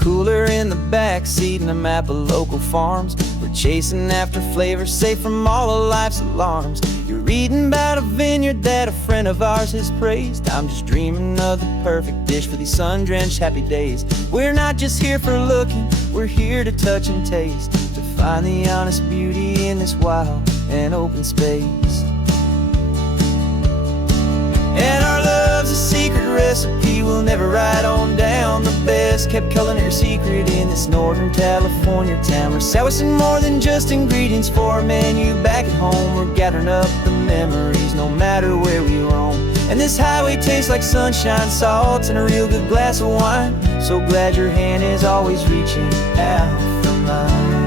cooler in the back seat and a map of local farms. We're chasing after flavors safe from all of life's alarms. You're reading about a vineyard that a friend of ours has praised. I'm just dreaming of the perfect dish for these sun-drenched happy days. We're not just here for looking, we're here to touch and taste, to find the honest beauty in this wild and open space. And our love's a secret recipe we'll never write on down. The best kept culinary secret in this Northern California town. We're sourcing more than just ingredients for a menu back at home. We're gathering up the memories no matter where we roam. And this highway tastes like sunshine, salt, and a real good glass of wine. So glad your hand is always reaching out for mine.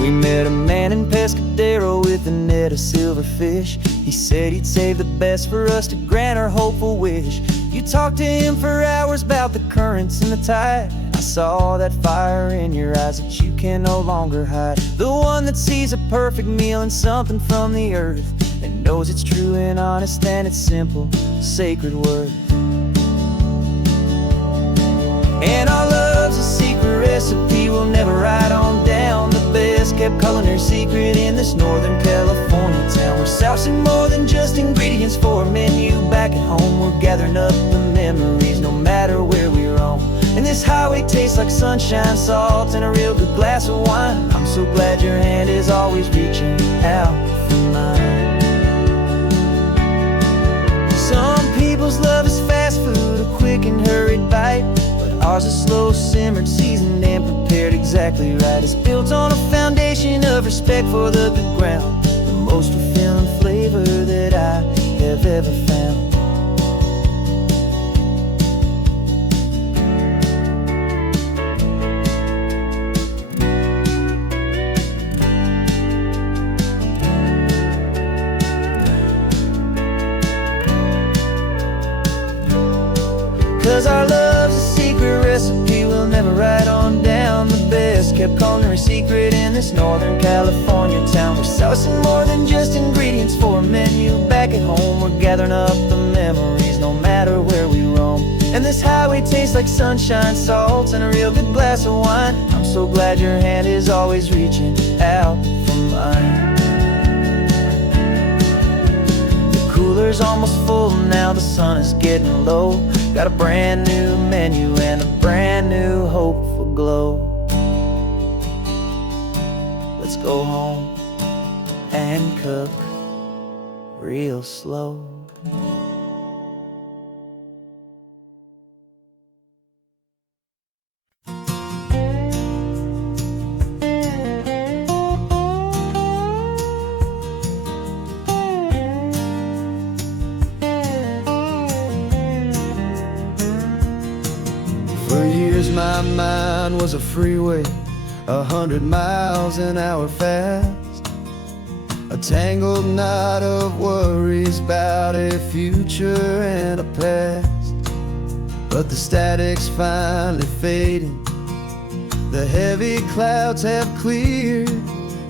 We met a man in Pescadero with a net of silverfish. He said he'd save the best for us to grant our hopeful wish. You talked to him for hours about the currents and the tide. I saw that fire in your eyes that you can no longer hide. The one that sees a perfect meal in something from the earth, and knows it's true and honest and it's simple, sacred worth. And our love's a secret recipe we'll never write on down. The best kept culinary secret in this Northern California town. We're sourcing more than just ingredients for a menu back at home. We're gathering up the memories no matter where we roam. And this highway tastes like sunshine, salt, and a real good glass of wine. I'm so glad your hand is always reaching out for mine. Some people's love is fast food, a quick and hurried bite. Ours is slow simmered, seasoned, and prepared exactly right. It's built on a foundation of respect for the good ground, the most fulfilling flavor that I have ever found. 'Cause our love's a secret recipe we'll never write on down. The best kept culinary secret in this Northern California town. We're sourcing more than just ingredients for a menu back at home. We're gathering up the memories no matter where we roam. And this highway tastes like sunshine, salt, and a real good glass of wine. I'm so glad your hand is always reaching out for mine. Cooler's almost full now, the sun is getting low. Got a brand new menu and a brand new hopeful glow. Let's go home and cook real slow. My mind was a freeway, 100 miles an hour fast. A tangled knot of worries about a future and a past. But the static's finally fading, the heavy clouds have cleared,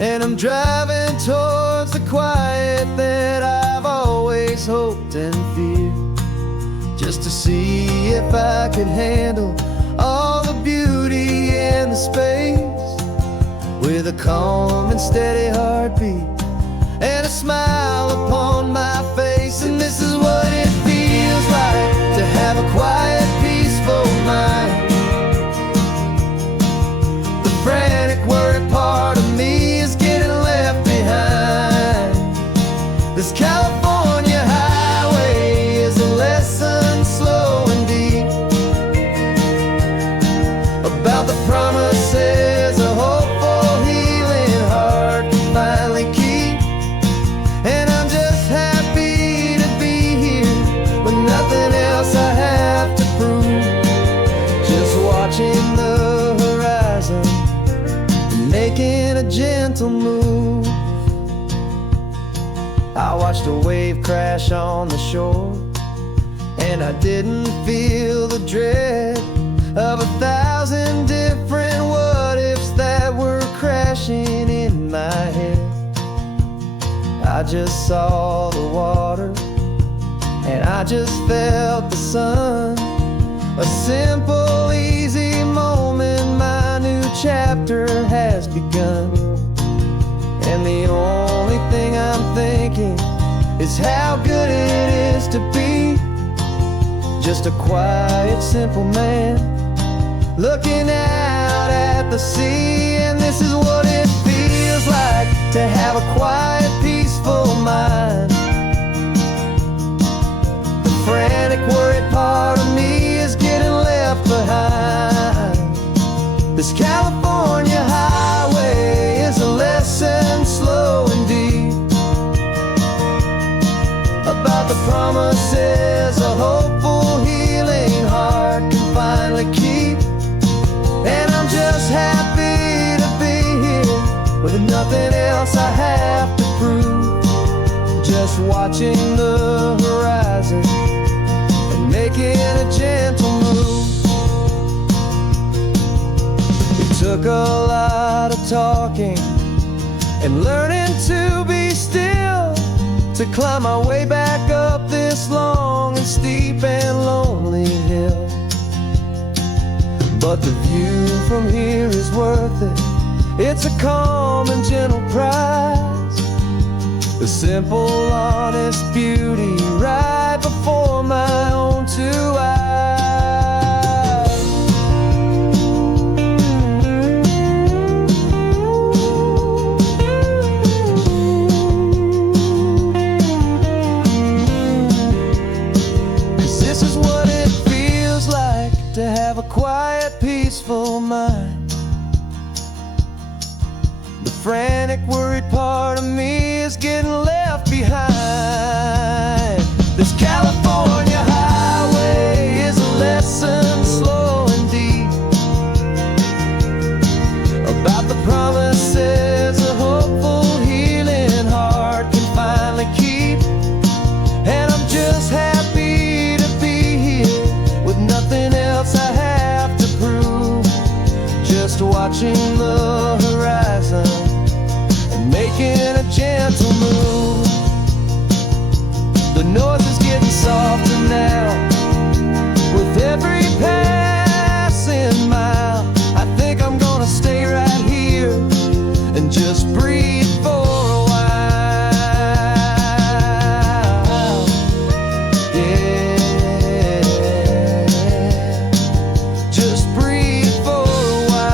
and I'm driving towards the quiet that I've always hoped and feared. Just to see if I could handle all the beauty and the space, with a calm and steady heartbeat and a smile upon my face. And this is what it feels like to have a quiet, peaceful mind. The frantic, worried part of me is getting left behind. This California highway is a lesson slow and deep about the promises a hopeful, healing heart can finally keep. And I'm just happy to be here with nothing else I have to prove. Just watching the horizon and making a gentle move. I watched a wave crash on the shore, and I didn't feel the dread of 1,000 different what-ifs that were crashing in my head. I just saw the water and I just felt the sun. A simple, easy moment, my new chapter has begun. And the only thing I'm thinking is how good it is to be just a quiet, simple man looking out at the sea. And this is what it feels like to have a quiet, peaceful mind. The frantic, worried part of me is getting left behind. This California highway is a lesson slow and deep about the promises a hopeful, healing heart can finally keep. And I'm just happy to be here with nothing else I have to prove, just watching the horizon and making a gentle move. It took a lot of talking and learning to be still to climb my way back up this long and steep and lonely hill. But the view from here is worth it. It's a calm and gentle prize, the simple, honest beauty right before my own two eyes. This is what it feels like to have a quiet, peaceful mind. The frantic, worried part of me is getting left behind. This California highway is a lesson slow and deep about the promises a hopeful, healing heart can finally keep. And I'm just happy to be here with nothing else I have to prove, just watching the horizon and making a gentle move. The noise is getting softer now with every passing mile. I think I'm gonna stay right here and just breathe for a while. Yeah, just breathe for a while.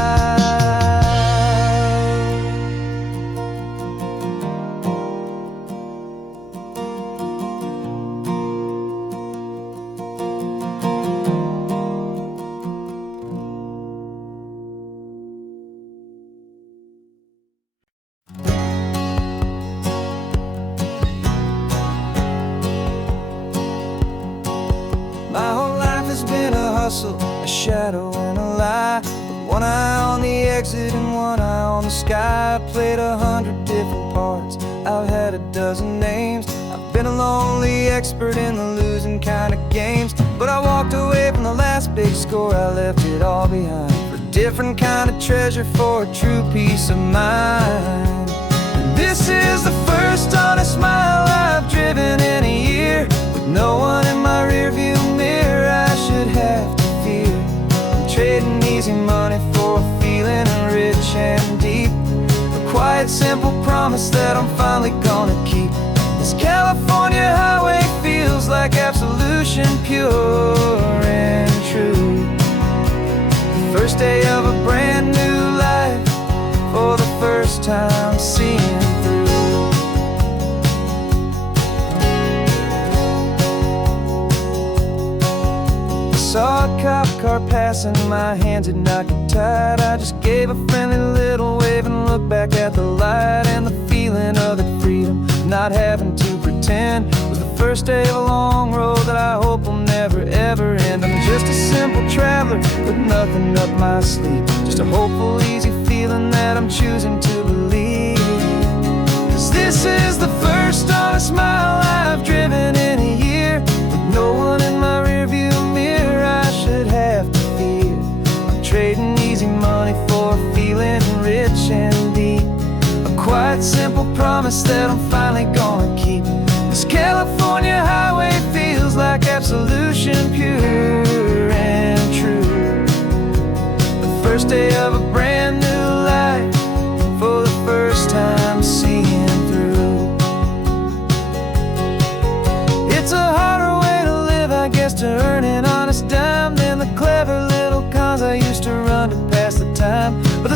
My whole life has been a hustle, a shadow and a lie, with one eye on the exit and one eye on the sky. I played 100 different parts, I've had a dozen names. I've been a lonely expert in the losing kind of games, but I walked away from the last big score. I left it all behind for a different kind of treasure, for a true peace of mind. And this is the first honest mile I've driven in a year, with no one in my rearview mirror I should have to fear. I'm trading easy money for a feeling rich and deep, a quiet, simple promise that I'm finally gonna keep. This California highway feels like absolution, pure and true. The first day of a brand new life, for the first time seeing through. Saw a cop car passing, my hands had not got tied. I just gave a friendly little wave and looked back at the light, and the feeling of that freedom, not having to pretend, was the first day of a long road that I hope will never ever end. I'm just a simple traveler with nothing up my sleeve, just a hopeful, easy feeling that I'm choosing to believe. 'Cause this is the first honest mile I've driven in a year, with no one in my rearview mirror I should have to fear. I'm trading easy money for a feeling rich and deep, a quiet, simple promise that I'm finally gonna keep. This California highway feels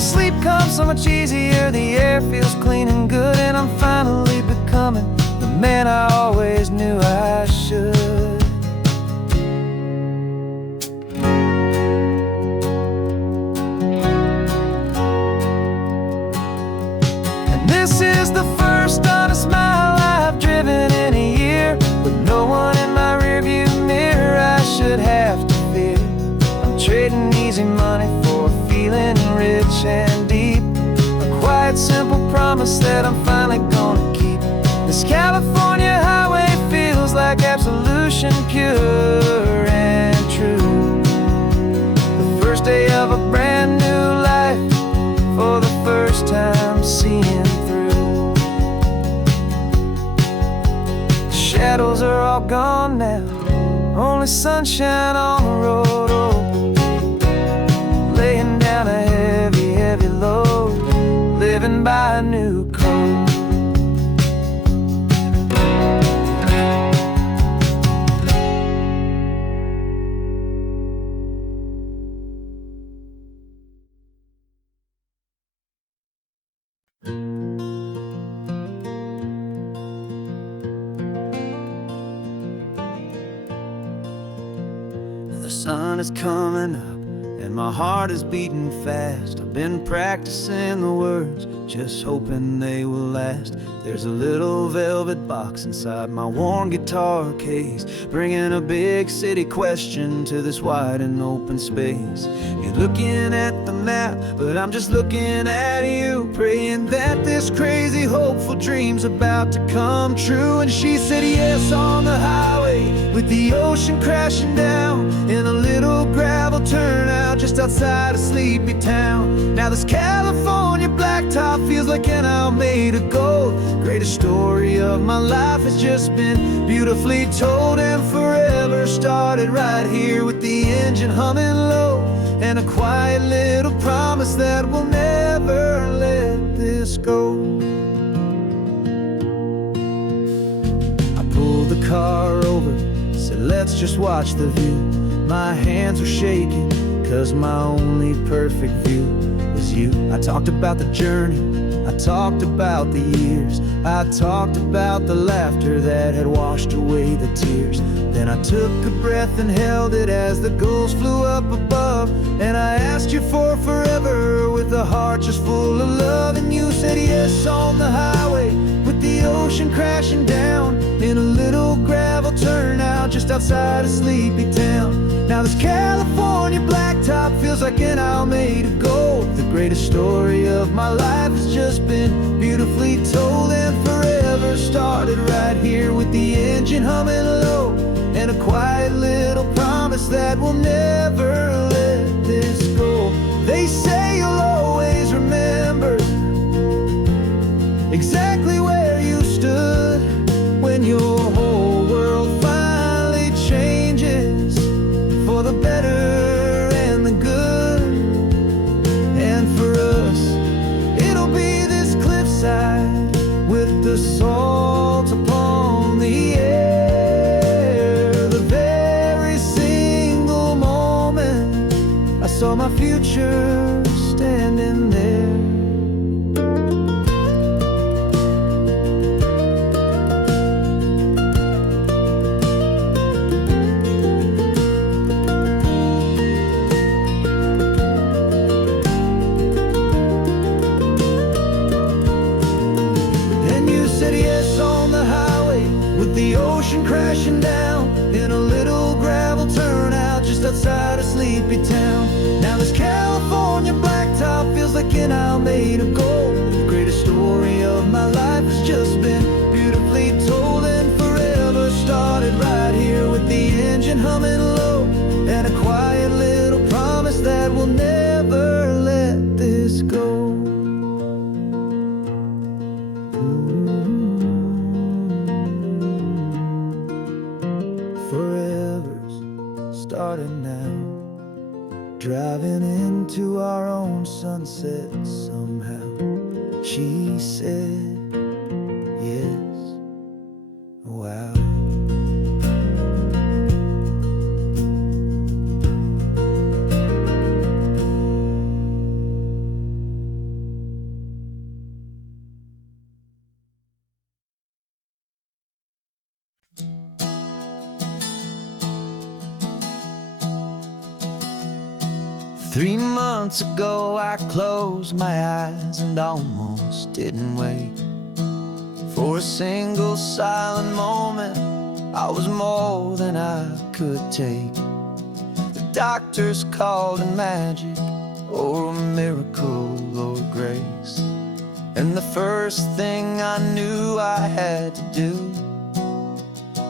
sleep comes so much easier, the air feels clean and good, and I'm finally becoming the man I always knew I should. And this is the first honest mile I've driven in a year, with no one in my rearview mirror I should have to fear. I'm trading easy money for a feeling rich and deep, a quiet, simple promise that I'm finally gonna keep. This California highway feels like absolution, pure and true. The first day of a brand new life, for the first time seeing through. The shadows are all gone now, only sunshine on the road. Oh, laying down a heavy, heavy load, living by a new code. The sun is coming up and my heart is beating fast. I've been practicing the words, just hoping they will last. There's a little velvet box inside my worn guitar case, bringing a big city question to this wide and open space. You're looking at the map, but I'm just looking at you, praying that this crazy hopeful dream's about to come true. And she said yes on the highway, with the ocean crashing down, in a little gravel turnout just outside a sleepy town. Now this California blacktop feels like an hour made of gold. Greatest story of my life has just been beautifully told, and forever started right here with the engine humming low, and a quiet little promise that we'll never let this go. I pulled the car over, said let's just watch the view. My hands were shaking, cause my only perfect view was you. I talked about the journey, I talked about the years, I talked about the laughter that had washed away the tears. Then I took a breath and held it as the gulls flew up above, and I asked you for forever with a heart just full of love. And you said yes on the highway, with the ocean crashing down, in a little gravel turnout just outside a sleepy town. Now this California blacktop feels like an hour made of gold. The greatest story of my life has just been beautifully told, and forever started right here with the engine humming low, and a quiet little promise that we'll never let this go. They say you'll always remember exactly where you stood when your whole world finally changes for the better and the good. And for us, it'll be this cliffside with the salt upon the air. The very single moment I saw my future standing there. Crashing down in a little gravel turnout just outside a sleepy town. Now this California blacktop feels like an hour made of gold. The greatest story of my life has just been beautifully told, and forever started right here with the engine humming low, and a quiet little promise that we'll never let this go. Starting now, driving into our own sunset somehow. She said yes, wow. 3 months ago I closed my eyes and almost didn't wait for a single silent moment. I was more than I could take. The doctors called it magic, or a miracle, or grace. And the first thing I knew I had to do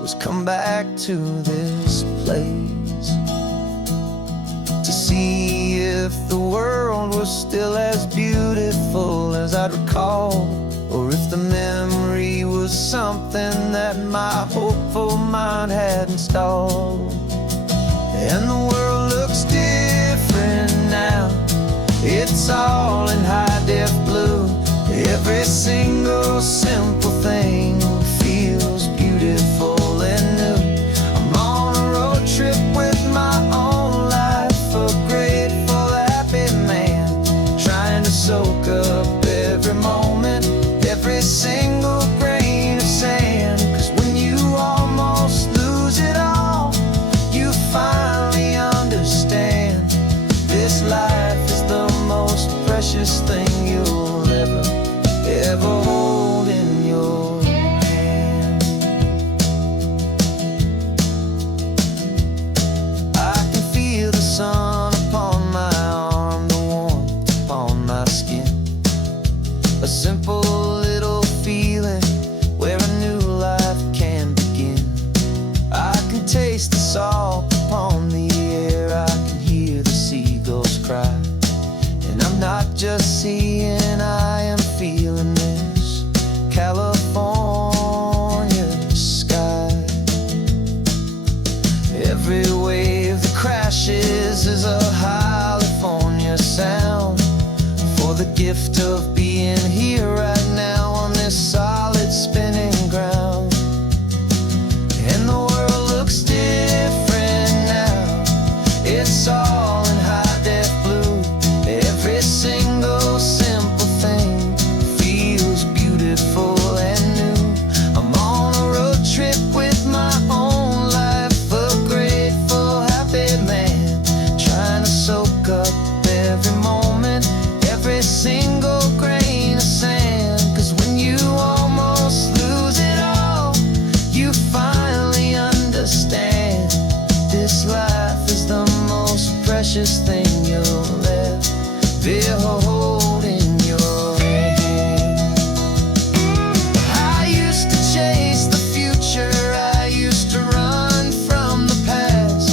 was come back to this place, to see if the world was still as beautiful as I'd recall, or if the memory was something that my hopeful mind had installed. And the world looks different now. It's all in high-def blue. Every single simple thing feels beautiful and new. I'm on a road trip with my own life, a grateful, happy man, trying to soak up every moment, every single grain of sand. 'Cause when you almost lose it all, you finally understand this life is the most precious thing you'll ever hold in your hand. I can feel the sun upon my arm, the warmth upon my skin, a simple little feeling where a new life can begin. I can taste the salt upon the air, I can hear the seagulls cry, and I'm not just seeing, I am feeling this California sky. Every wave that crashes is a California sound, for the gift of being here right now on this solid spinning ground. And the world looks different now. It's all in high-def blue. Every single simple thing feels beautiful and new. I'm on a road trip with my own life, a grateful, happy man, trying to soak up every moment, every single grain of sand. 'Cause when you almost lose it all, you finally understand this life is the most precious thing you'll ever hold in your hand. I used to chase the future, I used to run from the past.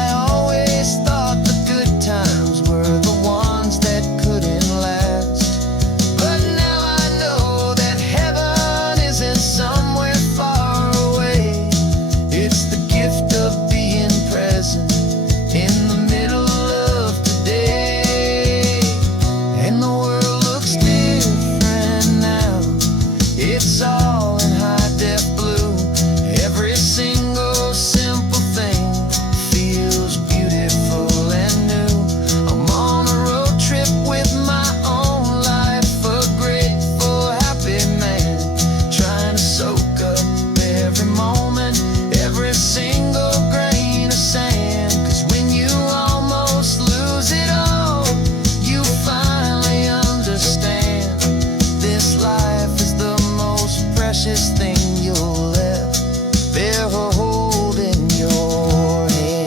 I always thought the good times were the ones that couldn't last. But now I know that heaven isn't somewhere far away. It's the gift of being present in the middle of today. And the world looks different now. It's all in high-def blue. Every single simple thing feels beautiful and new. I'm on a road trip with my own life, a grateful, happy man, trying to soak up every moment, every single grain of sand. 'Cause when you almost lose it all, you finally understand this life is the most precious thing you'll ever hold in your hand.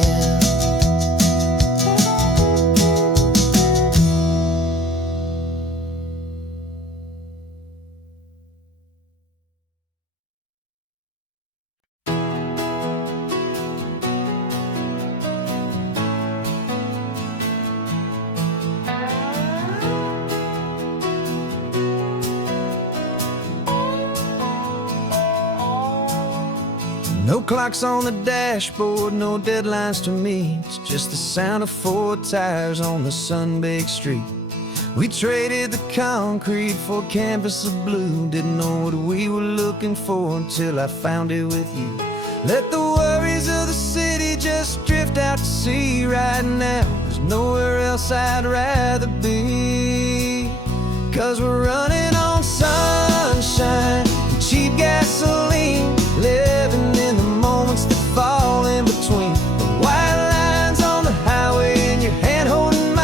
No clocks on the dashboard, no deadlines to meet, just the sound of 4 tires on the sun-baked street. We traded the concrete for a canvas of blue. Didn't know what we were looking for until I found it with you. Let the worries of the city just drift out to sea right now. There's nowhere else I'd rather be. 'Cause we're running on sunshine and cheap gasoline, living in the moments that fall in between. The white lines on the highway and your hand holding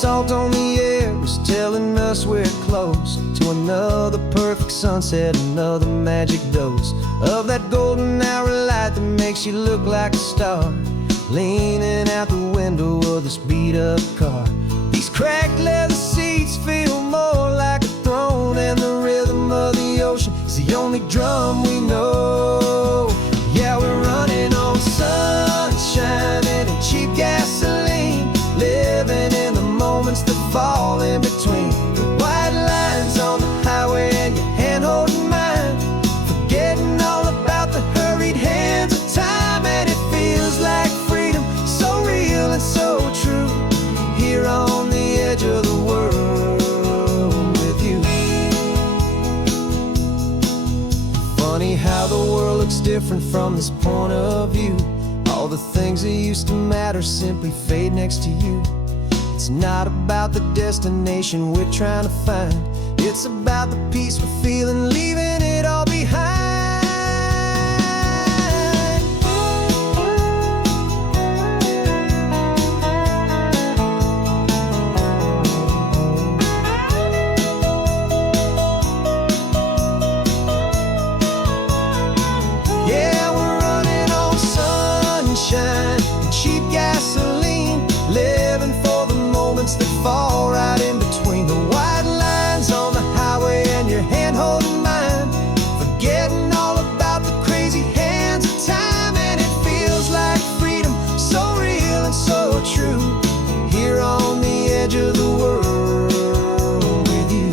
salt on the air was telling us we're close to another perfect sunset, another magic dose of that golden hour light that makes you look like a star, leaning out the window of this beat-up car. These cracked leather seats feel more like a throne, and the rhythm of the ocean is the only drum we know. Yeah, we're running on sunshine and cheap gasoline, living in the moments that fall in between the white lines on the highway and your hand holding mine, forgetting all about the hurried hands of time. And it feels like freedom, so real and so true, here on the edge of the world with you. Funny how the world looks different from this point of view. All the things that used to matter simply fade next to you. It's not about the destination we're trying to find, it's about the peace we're feeling, leaving it all behind. Yeah, we're running on sunshine and cheap gasoline, living for the moments that fall right in between the white lines on the highway and your hand holding mine, forgetting all about the crazy hands of time. And it feels like freedom, so real and so true, here on the edge of the world with you.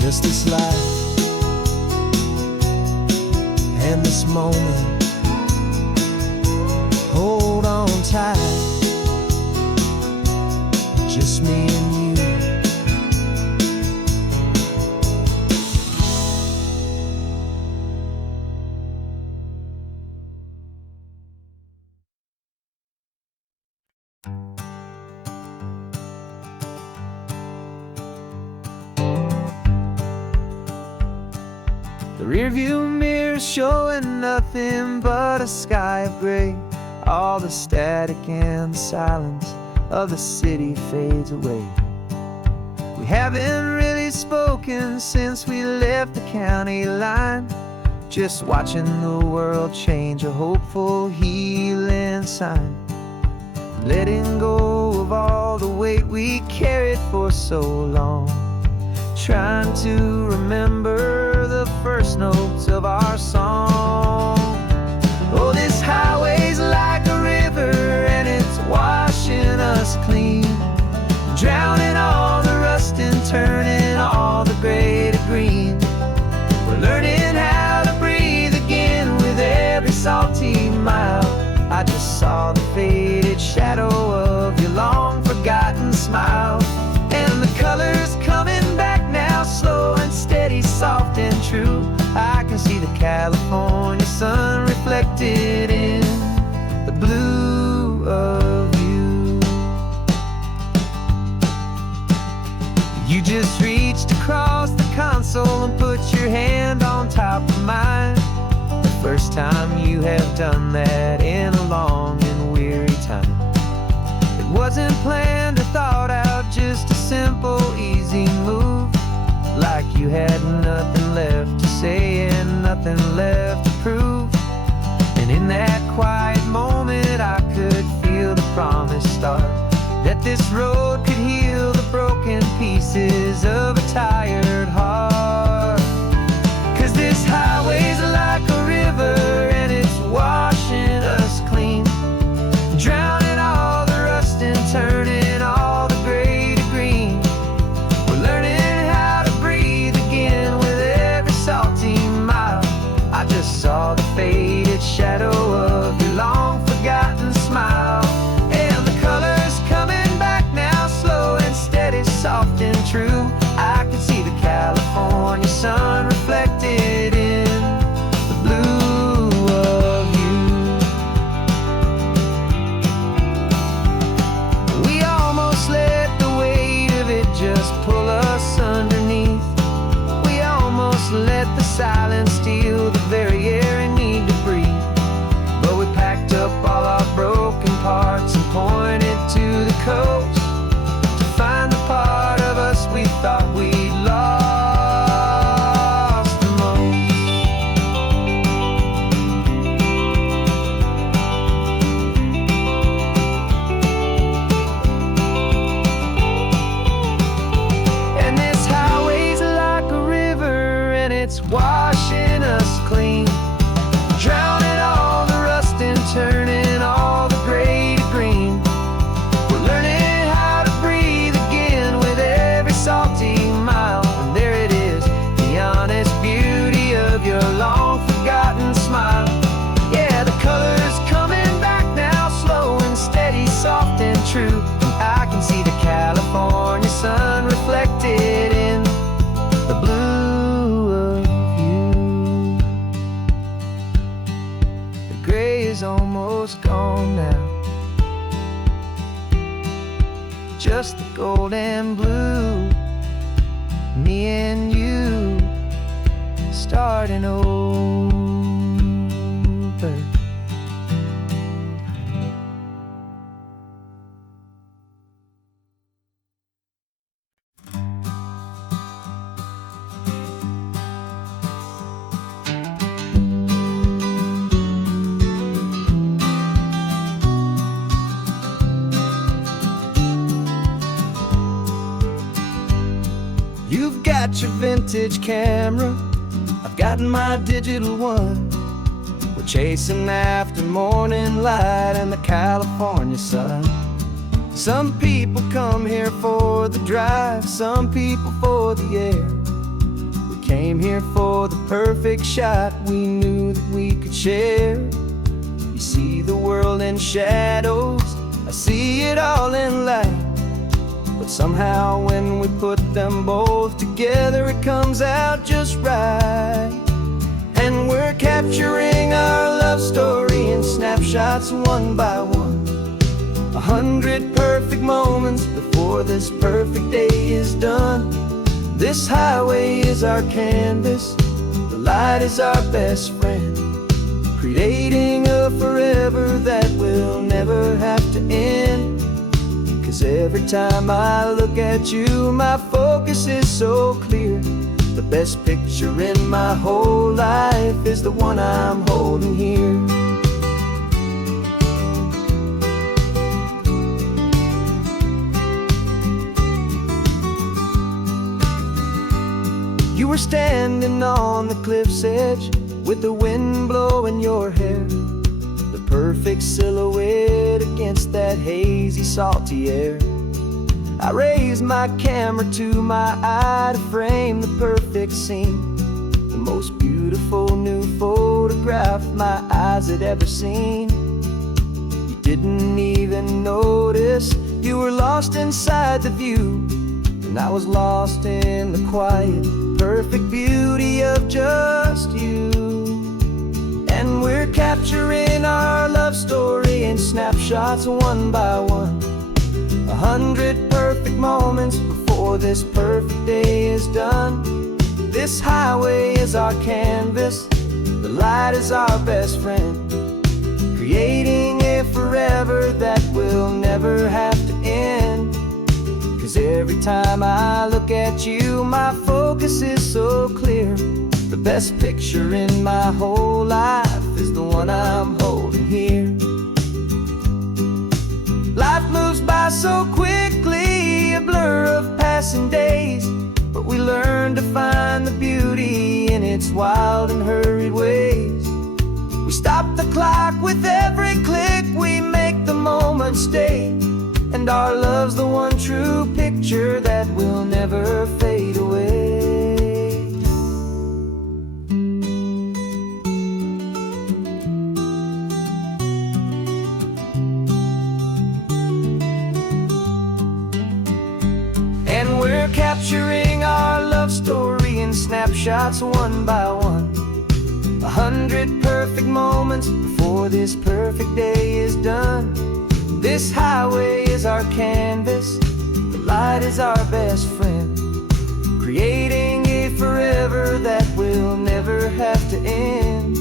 Just this life and this moment, hold on tight, just me and you. The rearview mirror's showing nothing but a sky of gray. All the static and the silence of the city fades away. We haven't really spoken since we left the county line, just watching the world change, a hopeful healing sign. Letting go of all the weight we carried for so long, trying to remember the first notes of our song. Oh, this highway's like a river and it's washing us clean, drowning all the rust and turning all the gray to green. We're learning how to breathe again with every salty mile. I just saw the faded shadow of your long forgotten smile, and the colors coming back now, slow and steady, soft and true. I can see the California sun reflected in the blue of you. You just reached across the console and put your hand on top of mine, the first time you have done that in a long and weary time. It wasn't planned or thought out, just a simple, easy move, like you had nothing left to say and nothing left to prove. And in that quiet moment I could feel the promise start, that this road could heal the broken pieces of a tired heart. 'Cause this highway's like a river and it's washing us clean, drowning all the rust and turning all the gray to green. We're learning how to breathe again with every salty mile. I just saw the faded shadow of your long forgotten smile, and the colors coming back now, slow and steady, soft and true. I can see the California sun reflected in the blue just the gold and blue. Me and you starting over. You've got your vintage camera, I've got my digital one. We're chasing after morning light and the California sun. Some people come here for the drive, some people for the air. We came here for the perfect shot we knew that we could share. You see the world in shadows, I see it all in light. But somehow when we put them both together, it comes out just right. And we're capturing our love story in snapshots one by one. 100 perfect moments before this perfect day is done. This highway is our canvas, the light is our best friend, creating a forever that will never have to end. 'Cause every time I look at you, my focus is so clear. The best picture in my whole life is the one I'm holding here. You were standing on the cliff's edge with the wind blowing your hair, the perfect silhouette against that hazy, salty air. I raised my camera to my eye to frame the perfect scene, the most beautiful new photograph my eyes had ever seen. You didn't even notice you were lost inside the view, and I was lost in the quiet, perfect beauty of just you. And we're capturing our love story in snapshots one by one. 100 perfect moments before this perfect day is done. This highway is our canvas, the light is our best friend, creating a forever that will never have to end. 'Cause every time I look at you, my focus is so clear. The best picture in my whole life is the one I'm holding here. Life moves by so quickly, a blur of passing days, but we learn to find the beauty in its wild and hurried ways. We stop the clock with every click, we make the moment stay, and our love's the one true picture that will never fade away. And we're capturing our love story in snapshots one by one. 100 perfect moments before this perfect day is done. This highway is our canvas, the light is our best friend, creating a forever that will never have to end.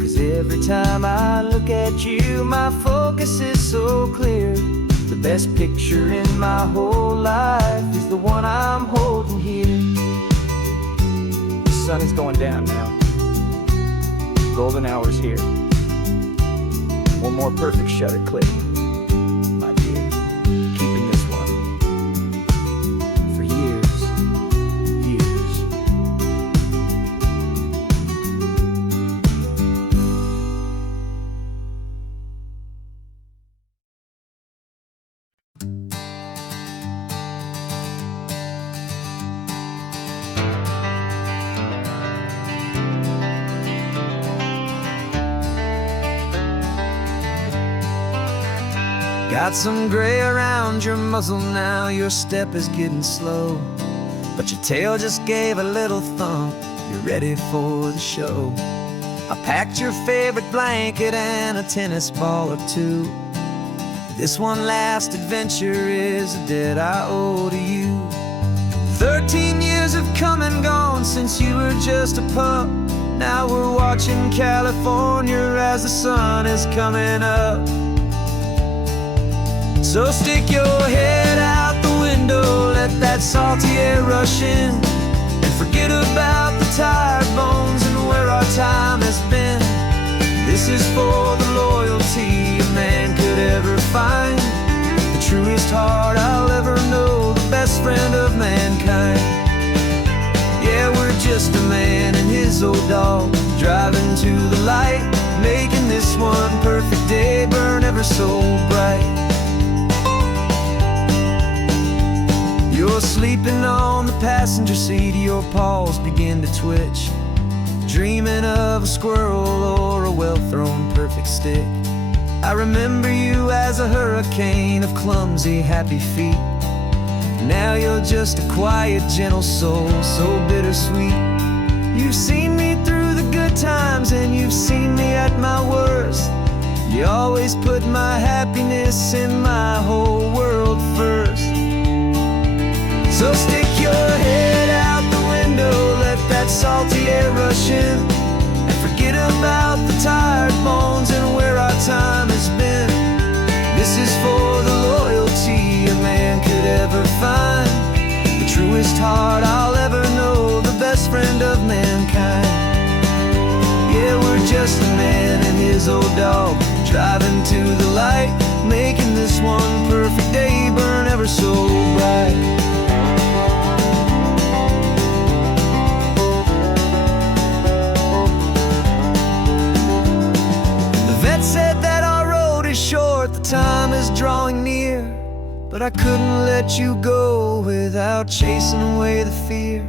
'Cause every time I look at you, my focus is so clear. The best picture in my whole life is the one I'm holding here. The sun is going down now. Golden hour's here. One more perfect shutter click. Keeping this one for years, years. Got some gray around your muzzle now, your step is getting slow, but your tail just gave a little thump, you're ready for the show. I packed your favorite blanket and a tennis ball or two. This one last adventure is a debt I owe to you. 13 years have come and gone since you were just a pup. Now we're watching California as the sun is coming up. So stick your head out the window, let that salty air rush in, and forget about the tired bones and where our time has been. This is for the loyalty a man could ever find, the truest heart I'll ever know, the best friend of mankind. Yeah, we're just a man and his old dog, driving to the light, making this one perfect day burn ever so bright. You're sleeping on the passenger seat, your paws begin to twitch, dreaming of a squirrel or a well-thrown perfect stick. I remember you as a hurricane of clumsy, happy feet. Now you're just a quiet, gentle soul, so bittersweet. You've seen me through the good times and you've seen me at my worst. You always put my happiness in my whole world first. So stick your head out the window, let that salty air rush in, and forget about the tired bones and where our time has been. This is for the loyalty a man could ever find, the truest heart I'll ever know, the best friend of mankind. Yeah, we're just a man and his old dog, driving to the light, making this one perfect day burn ever so bright. Said that our road is short, the time is drawing near, but I couldn't let you go without chasing away the fear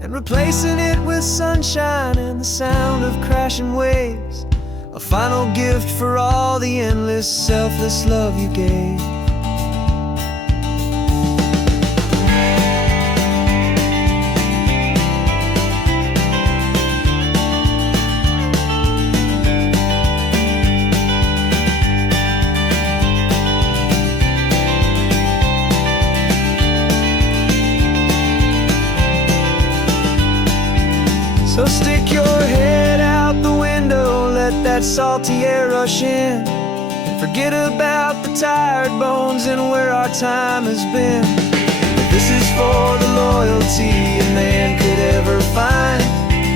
and replacing it with sunshine and the sound of crashing waves, a final gift for all the endless, selfless love you gave. So stick your head out the window, let that salty air rush in, and forget about the tired bones and where our time has been. This is for the loyalty a man could ever find,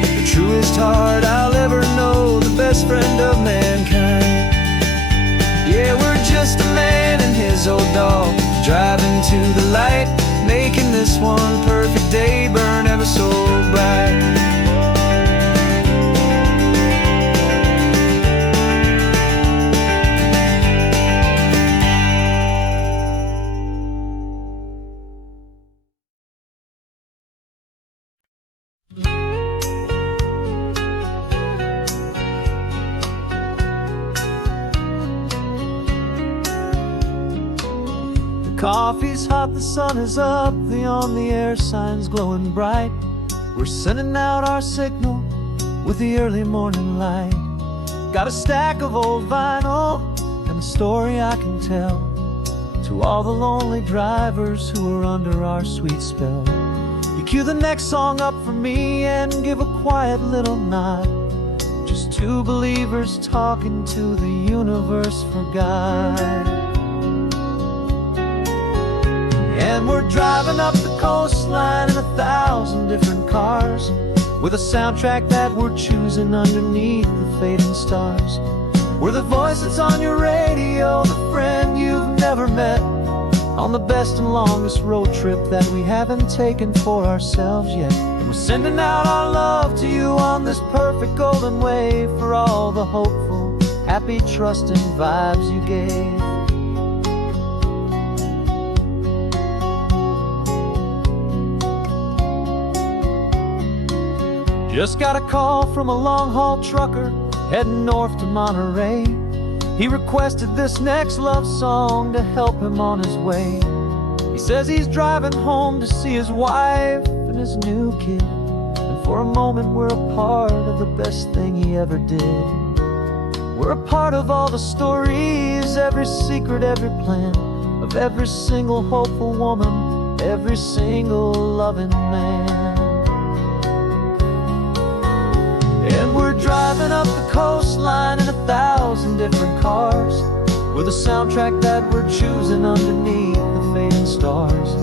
the truest heart I'll ever know, the best friend of mankind. Yeah, we're just a man and his old dog, driving to the light, making this one perfect day burn ever so bright. Coffee's hot, the sun is up, the on-the-air sign's glowing bright. We're sending out our signal with the early morning light. Got a stack of old vinyl and a story I can tell to all the lonely drivers who are under our sweet spell. You cue the next song up for me and give a quiet little nod. Just two believers talking to the universe for God. And we're driving up the coastline in 1,000 different cars, with a soundtrack that we're choosing underneath the fading stars. We're the voice that's on your radio, the friend you've never met, on the best and longest road trip that we haven't taken for ourselves yet. And we're sending out our love to you on this perfect golden wave, for all the hopeful, happy, trusting vibes you gave. Just got a call from a long-haul trucker heading north to Monterey. He requested this next love song to help him on his way. He says he's driving home to see his wife and his new kid, and for a moment we're a part of the best thing he ever did. We're a part of all the stories, every secret, every plan, of every single hopeful woman, every single loving man. And we're driving up the coastline in 1,000 different cars. We're the soundtrack that we're choosing underneath the fading stars.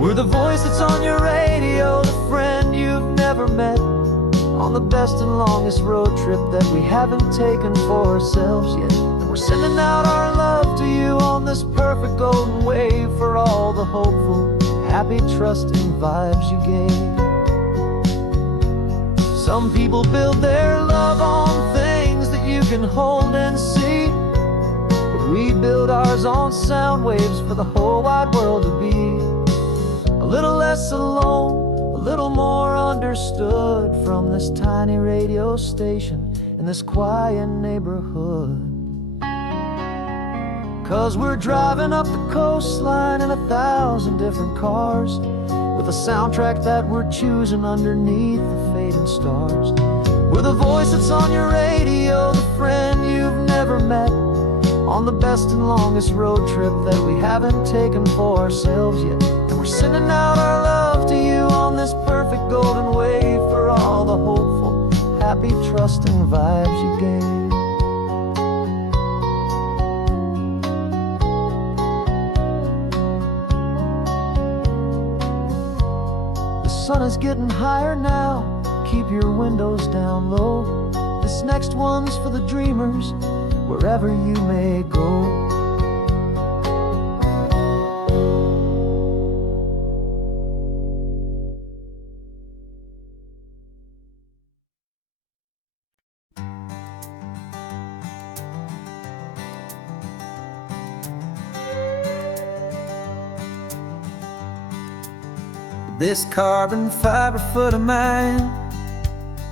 We're the voice that's on your radio, the friend you've never met, on the best and longest road trip that we haven't taken for ourselves yet. And we're sending out our love to you on this perfect golden wave for all the hopeful, happy, trusting vibes you gave. Some people build their love on things that you can hold and see, but we build ours on sound waves for the whole wide world to be a little less alone, a little more understood from this tiny radio station in this quiet neighborhood. 'Cause we're driving up the coastline in 1,000 different cars, with a soundtrack that we're choosing underneath the fading stars. We're the voice that's on your radio, the friend you've never met, on the best and longest road trip that we haven't taken for ourselves yet. And we're sending out our love to you on this perfect golden wave for all the hopeful, happy, trusting vibes you gave. The sun is getting higher now, keep your windows down low. This next one's for the dreamers, wherever you may go. This carbon fiber foot of mine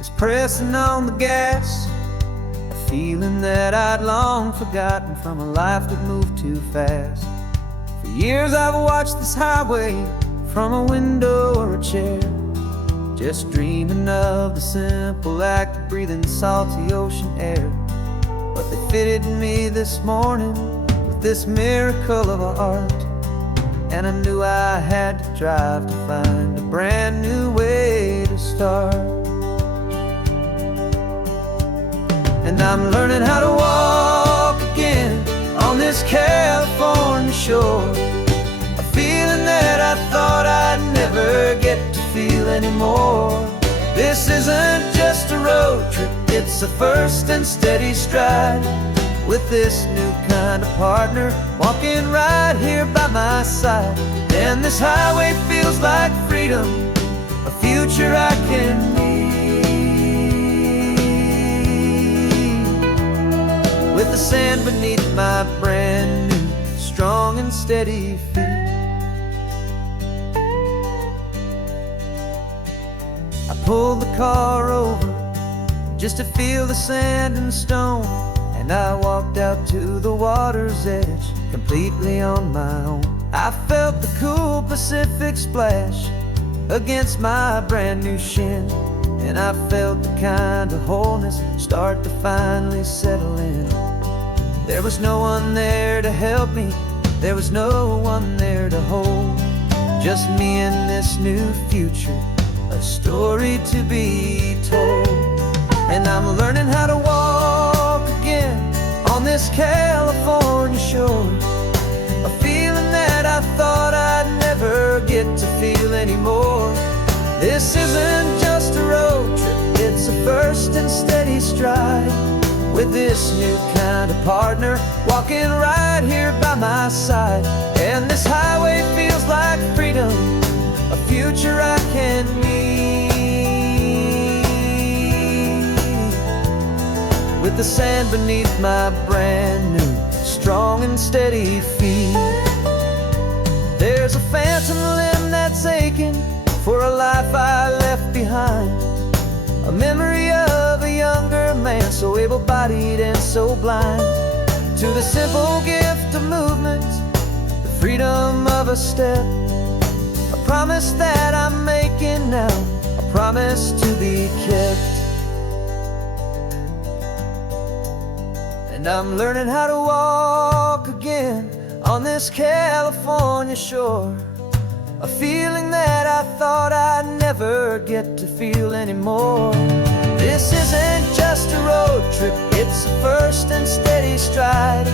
is pressing on the gas, a feeling that I'd long forgotten from a life that moved too fast. For years I've watched this highway from a window or a chair, just dreaming of the simple act of breathing salty ocean air. But they fitted me this morning with this miracle of art, and I knew I had to drive to find a brand new way to start. And I'm learning how to walk again on this California shore, a feeling that I thought I'd never get to feel anymore. This isn't just a road trip, it's a first and steady stride, with this new kind of partner walking right here by my side. And this highway feels like freedom, a future I can need, with the sand beneath my brand new, strong and steady feet. I pulled the car over just to feel the sand and stone, and I walked out to the water's edge, completely on my own. I felt the cool Pacific splash against my brand new shin, and I felt the kind of wholeness start to finally settle in. There was no one there to help me, there was no one there to hold, just me and this new future, a story to be told. And I'm learning how to walk again on this California shore, a feeling that I thought I'd never get to feel anymore. This isn't just a road trip, it's a first and steady stride, with this new kind of partner walking right here by my side. And this highway feels like freedom, a future I can need, with the sand beneath my brand new, strong and steady feet. There's a phantom limb that's aching for a life I left behind, a memory of a younger man, so able-bodied and so blind, to the simple gift of movement, the freedom of a step, a promise that I'm making now, a promise to be kept. I'm learning how to walk again on this California shore. A feeling that I thought I'd never get to feel anymore. This isn't just a road trip, it's a first and steady stride.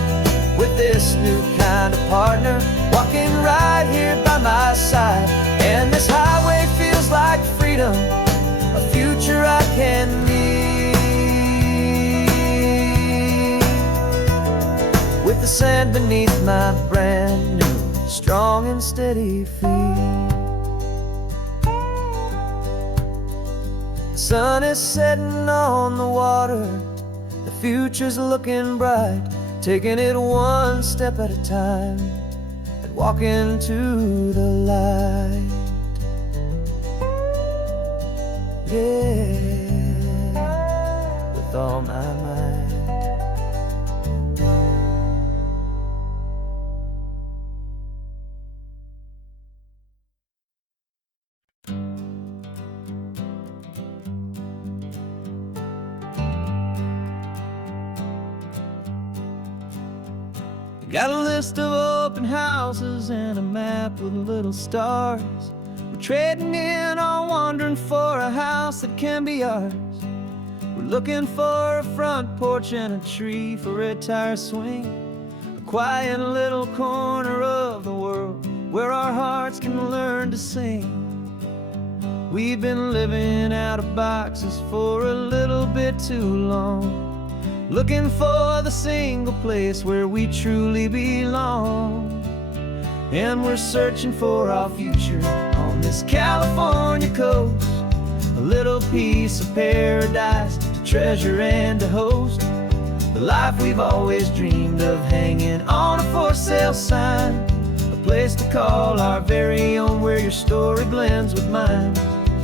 With this new kind of partner, walking right here by my side. And this highway feels like freedom, a future I can meet. With the sand beneath my brand new, strong and steady feet. The sun is setting on the water, the future's looking bright. Taking it one step at a time and walking to the light. Yeah, with all my might. Got a list of open houses and a map with little stars. We're trading in or wandering for a house that can be ours. We're looking for a front porch and a tree for a tire swing. A quiet little corner of the world where our hearts can learn to sing. We've been living out of boxes for a little bit too long, looking for the single place where we truly belong. And we're searching for our future on this California coast. A little piece of paradise to treasure and to host. The life we've always dreamed of, hanging on a for sale sign. A place to call our very own, where your story blends with mine.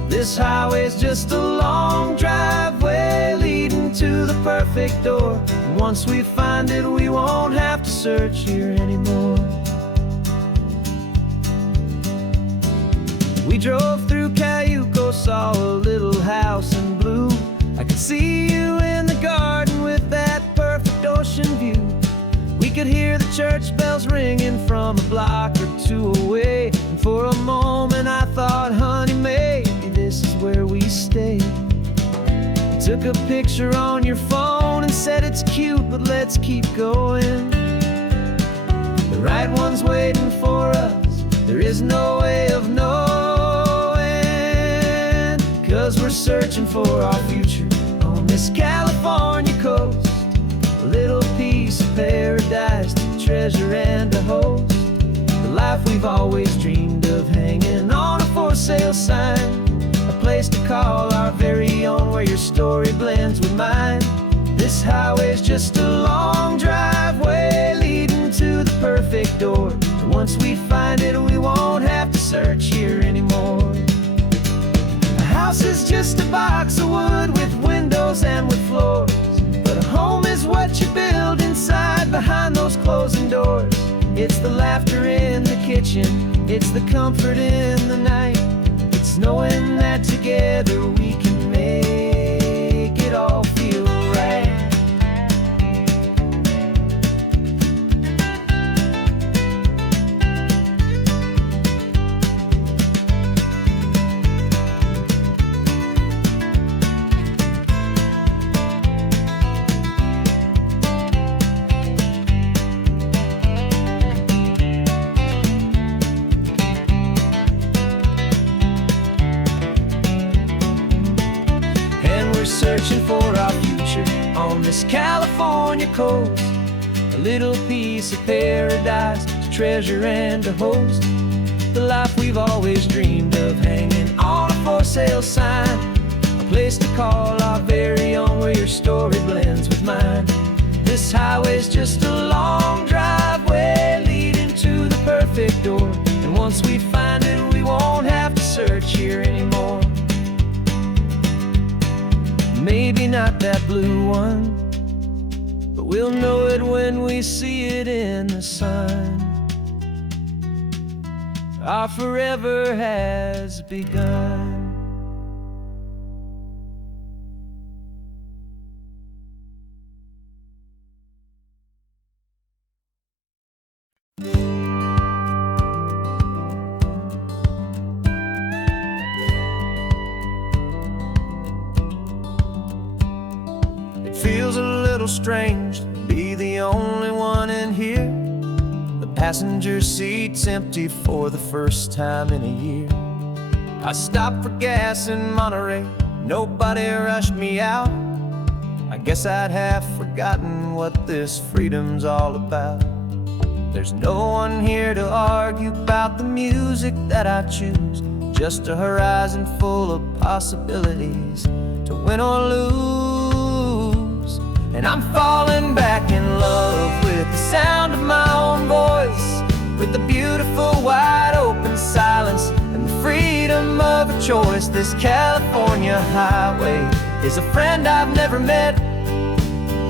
This highway's just a long driveway leading to the perfect door. And once we find it, we won't have to search here anymore. We drove through Cayuco, saw a little house in blue. I could see you in the garden with that perfect ocean view. We could hear the church bells ringing from a block or two away. And for a moment I thought, honey, maybe this is where we stay. You took a picture on your phone and said it's cute, but let's keep going. The right one's waiting for us, there is no way of knowing. 'Cause we're searching for our future on this California coast. A little piece of paradise to treasure and to host. The life we've always dreamed of, hanging on a for sale sign. A place to call our very own, where your story blends with mine. This highway's just a long driveway leading to the perfect door. And once we find it, we won't have to search here anymore. A house is just a box of wood with windows and with floors. But a home is what you build inside, behind those closing doors. It's the laughter in the kitchen, it's the comfort in the night. It's knowing that together we can make it all feel right. Searching for our future on this California coast. A little piece of paradise to treasure and to host. The life we've always dreamed of, hanging on a for sale sign. A place to call our very own, where your story blends with mine. This highway's just a long driveway leading to the perfect door. And once we find it, we won't have to search here anymore. Maybe not that blue one, but we'll know it when we see it in the sun. Our forever has begun. little strange to be the only one in here. The passenger seat's empty for the first time in a year. I stopped for gas in Monterey, nobody rushed me out. I guess I'd half forgotten what this freedom's all about. There's no one here to argue about the music that I choose, just a horizon full of possibilities to win or lose. And I'm falling back in love with the sound of my own voice, with the beautiful wide open silence and the freedom of a choice. This California highway is a friend I've never met,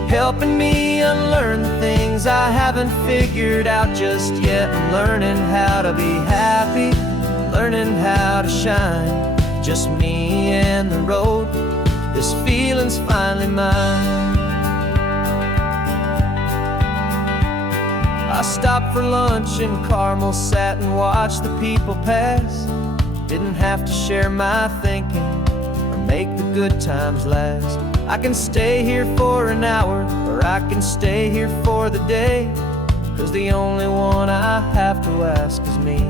helping me unlearn the things I haven't figured out just yet. I'm learning how to be happy, learning how to shine, just me and the road. This feeling's finally mine. I stopped for lunch in Carmel, sat and watched the people pass. Didn't have to share my thinking or make the good times last. I can stay here for an hour, or I can stay here for the day, 'cause the only one I have to ask is me.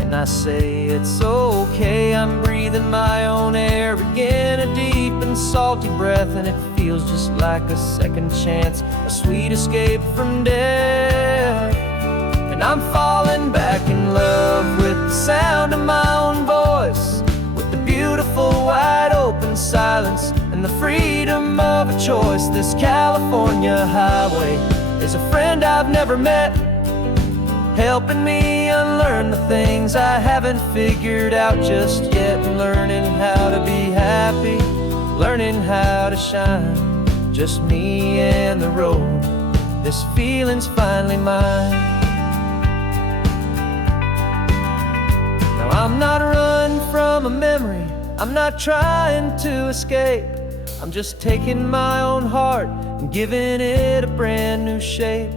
And I say it's okay, I'm breathing my own air again, a deep and salty breath, and it feels just like a second chance, a sweet escape from death. And I'm falling back in love with the sound of my own voice, with the beautiful wide open silence and the freedom of a choice. This California highway is a friend I've never met, helping me unlearn the things I haven't figured out just yet. And learning how to be happy, learning how to shine, just me and the road. This feeling's finally mine. Now I'm not running from a memory, I'm not trying to escape. I'm just taking my own heart and giving it a brand new shape.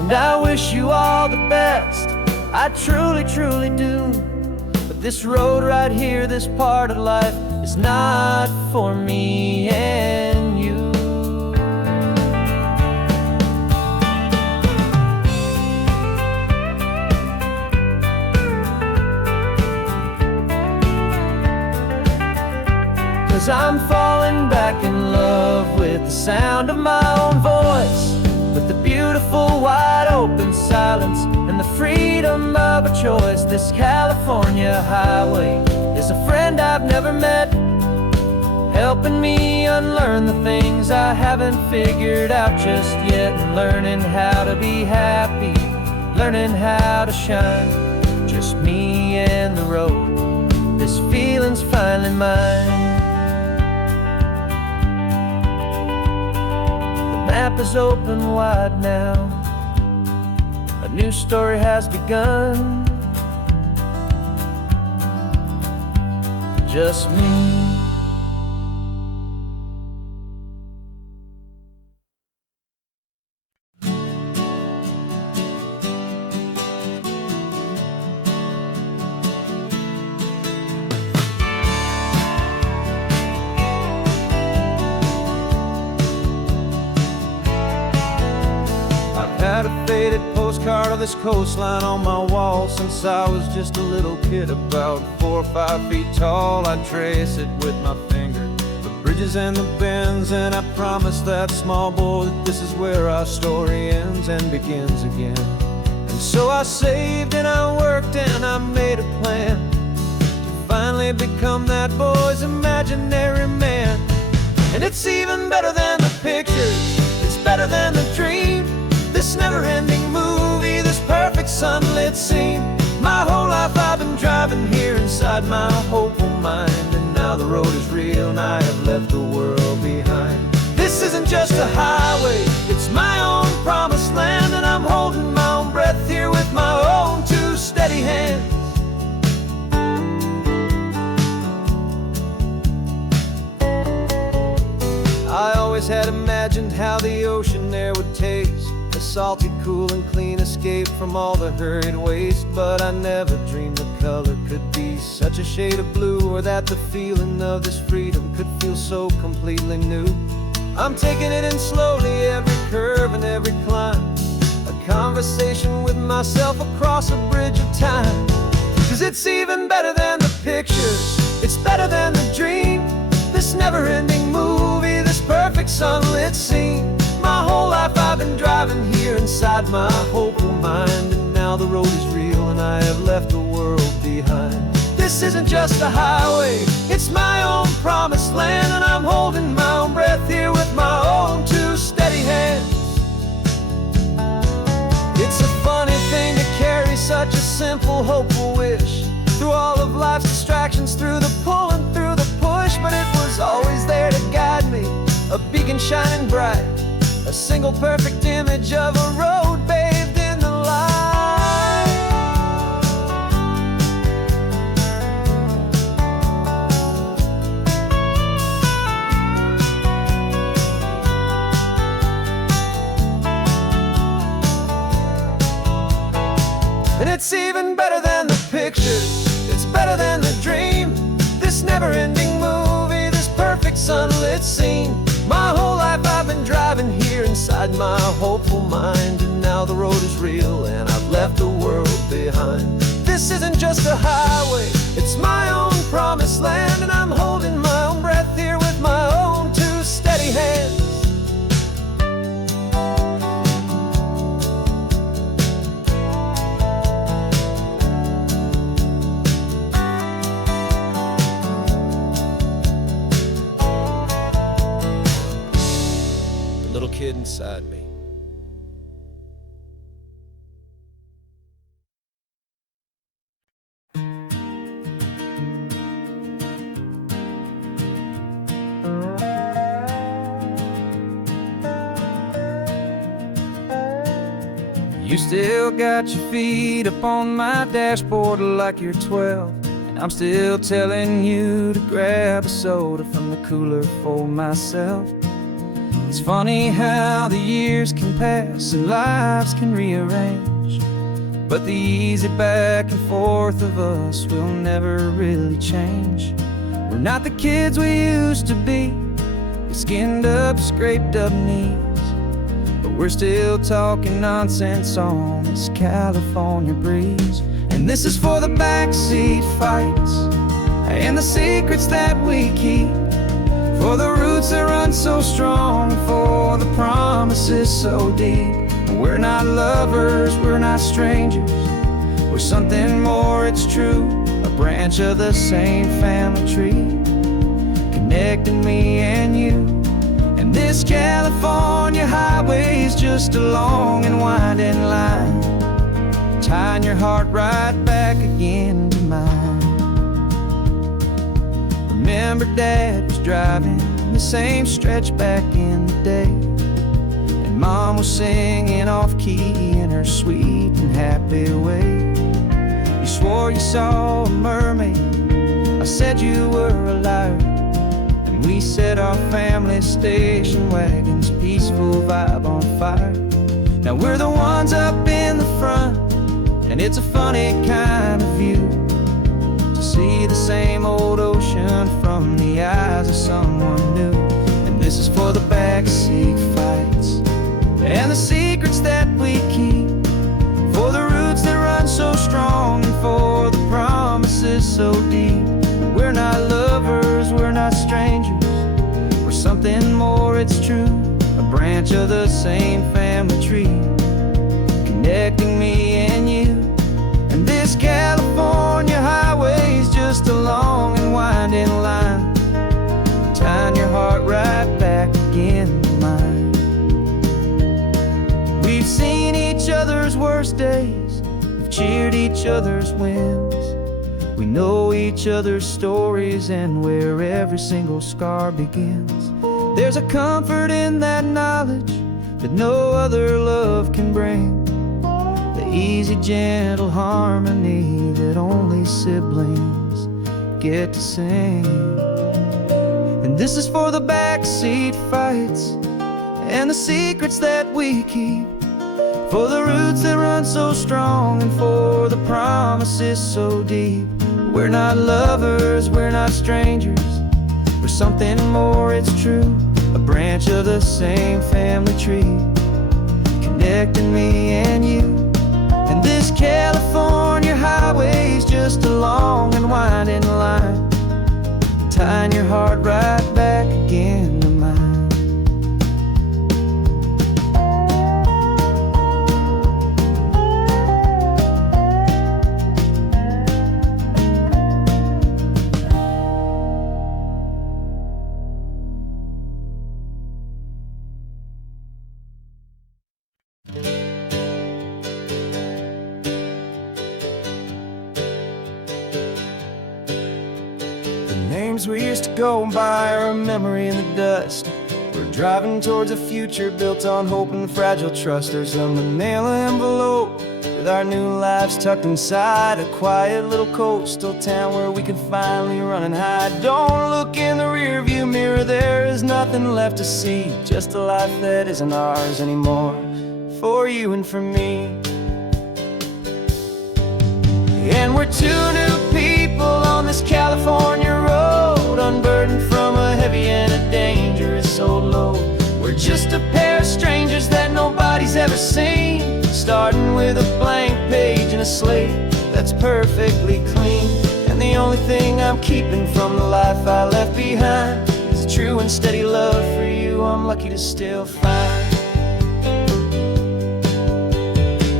And I wish you all the best, I truly, truly do. But this road right here, this part of life, is not for me and you. Cause I'm falling back in love with the sound of my own voice, with the beautiful wide open silence and the freedom of a choice. This California highway is a friend I've never met, helping me unlearn the things I haven't figured out just yet. And learning how to be happy, learning how to shine, just me and the road. This feeling's finally mine. The map is open wide now, a new story has begun, just me. Had a faded postcard of this coastline on my wall since I was just a little kid, about 4 or 5 feet tall. I trace it with my finger, the bridges and the bends, and I promised that small boy that this is where our story ends and begins again. And so I saved and I worked and I made a plan to finally become that boy's imaginary man. And it's even better than the pictures, it's better than the dream, this never-ending movie, this perfect sunlit scene. My whole life I've been driving here inside my hopeful mind, and now the road is real and I have left the world behind. This isn't just a highway, it's my own promised land, and I'm holding my own breath here with my own 2 steady hands. I always had imagined how the ocean there would taste, a salty, cool and clean escape from all the hurried waste. But I never dreamed the color could be such a shade of blue, or that the feeling of this freedom could feel so completely new. I'm taking it in slowly, every curve and every climb. A conversation with myself across a bridge of time. 'Cause it's even better than the pictures, it's better than the dream. This never-ending movie, this perfect sunlit scene. My whole life I've been driving here inside my hopeful mind, and now the road is real and I have left the world behind. This isn't just a highway, it's my own promised land, and I'm holding my own breath here with my own two steady hands. It's a funny thing to carry such a simple, hopeful wish through all of life's distractions, through the pull and through the push. But it was always there to guide me, a beacon shining bright, a single perfect image of a road bathed in the light. And it's even better than the pictures, it's better than the dream. This never-ending movie, this perfect sunlit scene. My whole life I've been driving here inside my hopeful mind, and now the road is real and I've left the world behind. This isn't just a highway, it's my own promised land, and I'm holding my own breath here with my own two steady hands. Little kid inside me. You still got your feet up on my dashboard like you're 12, and I'm still telling you to grab a soda from the cooler for myself. It's funny how the years can pass and lives can rearrange, but the easy back and forth of us will never really change. We're not the kids we used to be, with skinned up, scraped up knees, but we're still talking nonsense on this California breeze. And this is for the backseat fights and the secrets that we keep, for the roots that run so strong, for the promises so deep. We're not lovers, we're not strangers, we're something more, it's true. A branch of the same family tree, connecting me and you. And this California highway is just a long and winding line, tying your heart right back again to mine. Remember Dad was driving the same stretch back in the day, and Mom was singing off-key in her sweet and happy way. You swore you saw a mermaid, I said you were a liar, and we set our family station wagon's peaceful vibe on fire. Now we're the ones up in the front, and it's a funny kind of view to see the same old ocean from the eyes of someone new. And this is for the backseat fights and the secrets that we keep, for the roots that run so strong, and for the promises so deep. We're not lovers, we're not strangers, we're something more, it's true. A branch of the same family tree, connecting me and you. And this California highway is just a long and winding line, tying your heart right back again to mine. We've seen each other's worst days, we've cheered each other's wins. We know each other's stories and where every single scar begins. There's a comfort in that knowledge that no other love can bring, the easy, gentle harmony that only siblings get to sing. And this is for the backseat fights and the secrets that we keep, for the roots that run so strong, and for the promises so deep. We're not lovers, we're not strangers, we're something more, it's true. a branch of the same family tree, connecting me and you. And this California highway's just a long and winding line, tying your heart right back again to mine. Names we used to go by are a memory in the dust. We're driving towards a future built on hope and fragile trust. There's a manila envelope with our new lives tucked inside, a quiet little coastal town where we could finally run and hide. Don't look in the rearview mirror, there is nothing left to see, just a life that isn't ours anymore, for you and for me. And we're two new people on this California road, unburdened from a heavy and a dangerous old load. We're just a pair of strangers that nobody's ever seen, starting with a blank page and a slate that's perfectly clean. And the only thing I'm keeping from the life I left behind is a true and steady love for you I'm lucky to still find.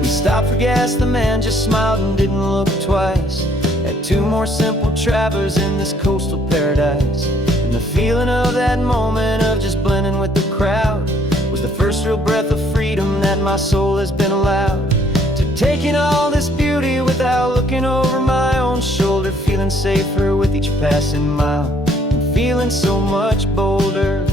Stopped for gas, the man just smiled and didn't look twice. Had two more simple travelers in this coastal paradise. And the feeling of that moment of just blending with the crowd was the first real breath of freedom that my soul has been allowed to take in all this beauty without looking over my own shoulder, feeling safer with each passing mile and feeling so much bolder.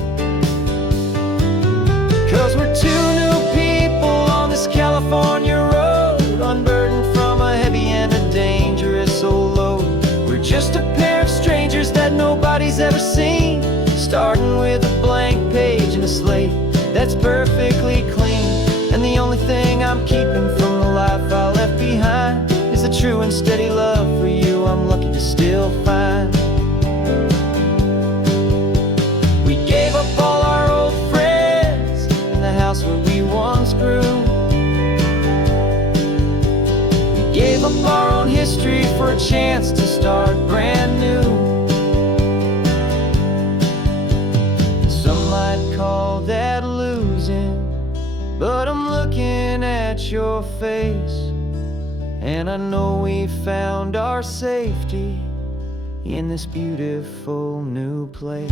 'Cause we're two new people on this California road, unburdened from a heavy and a dangerous old load. We're just a pair of strangers that nobody's ever seen, starting with a blank page and a slate that's perfectly clean. And the only thing I'm keeping from the life I left behind is the true and steady love for you I'm lucky to still find. We gave up all our old friends in the house where we once grew. Gave up our own history for a chance to start brand new. Some might call that losing, but I'm looking at your face, and I know we found our safety in this beautiful new place.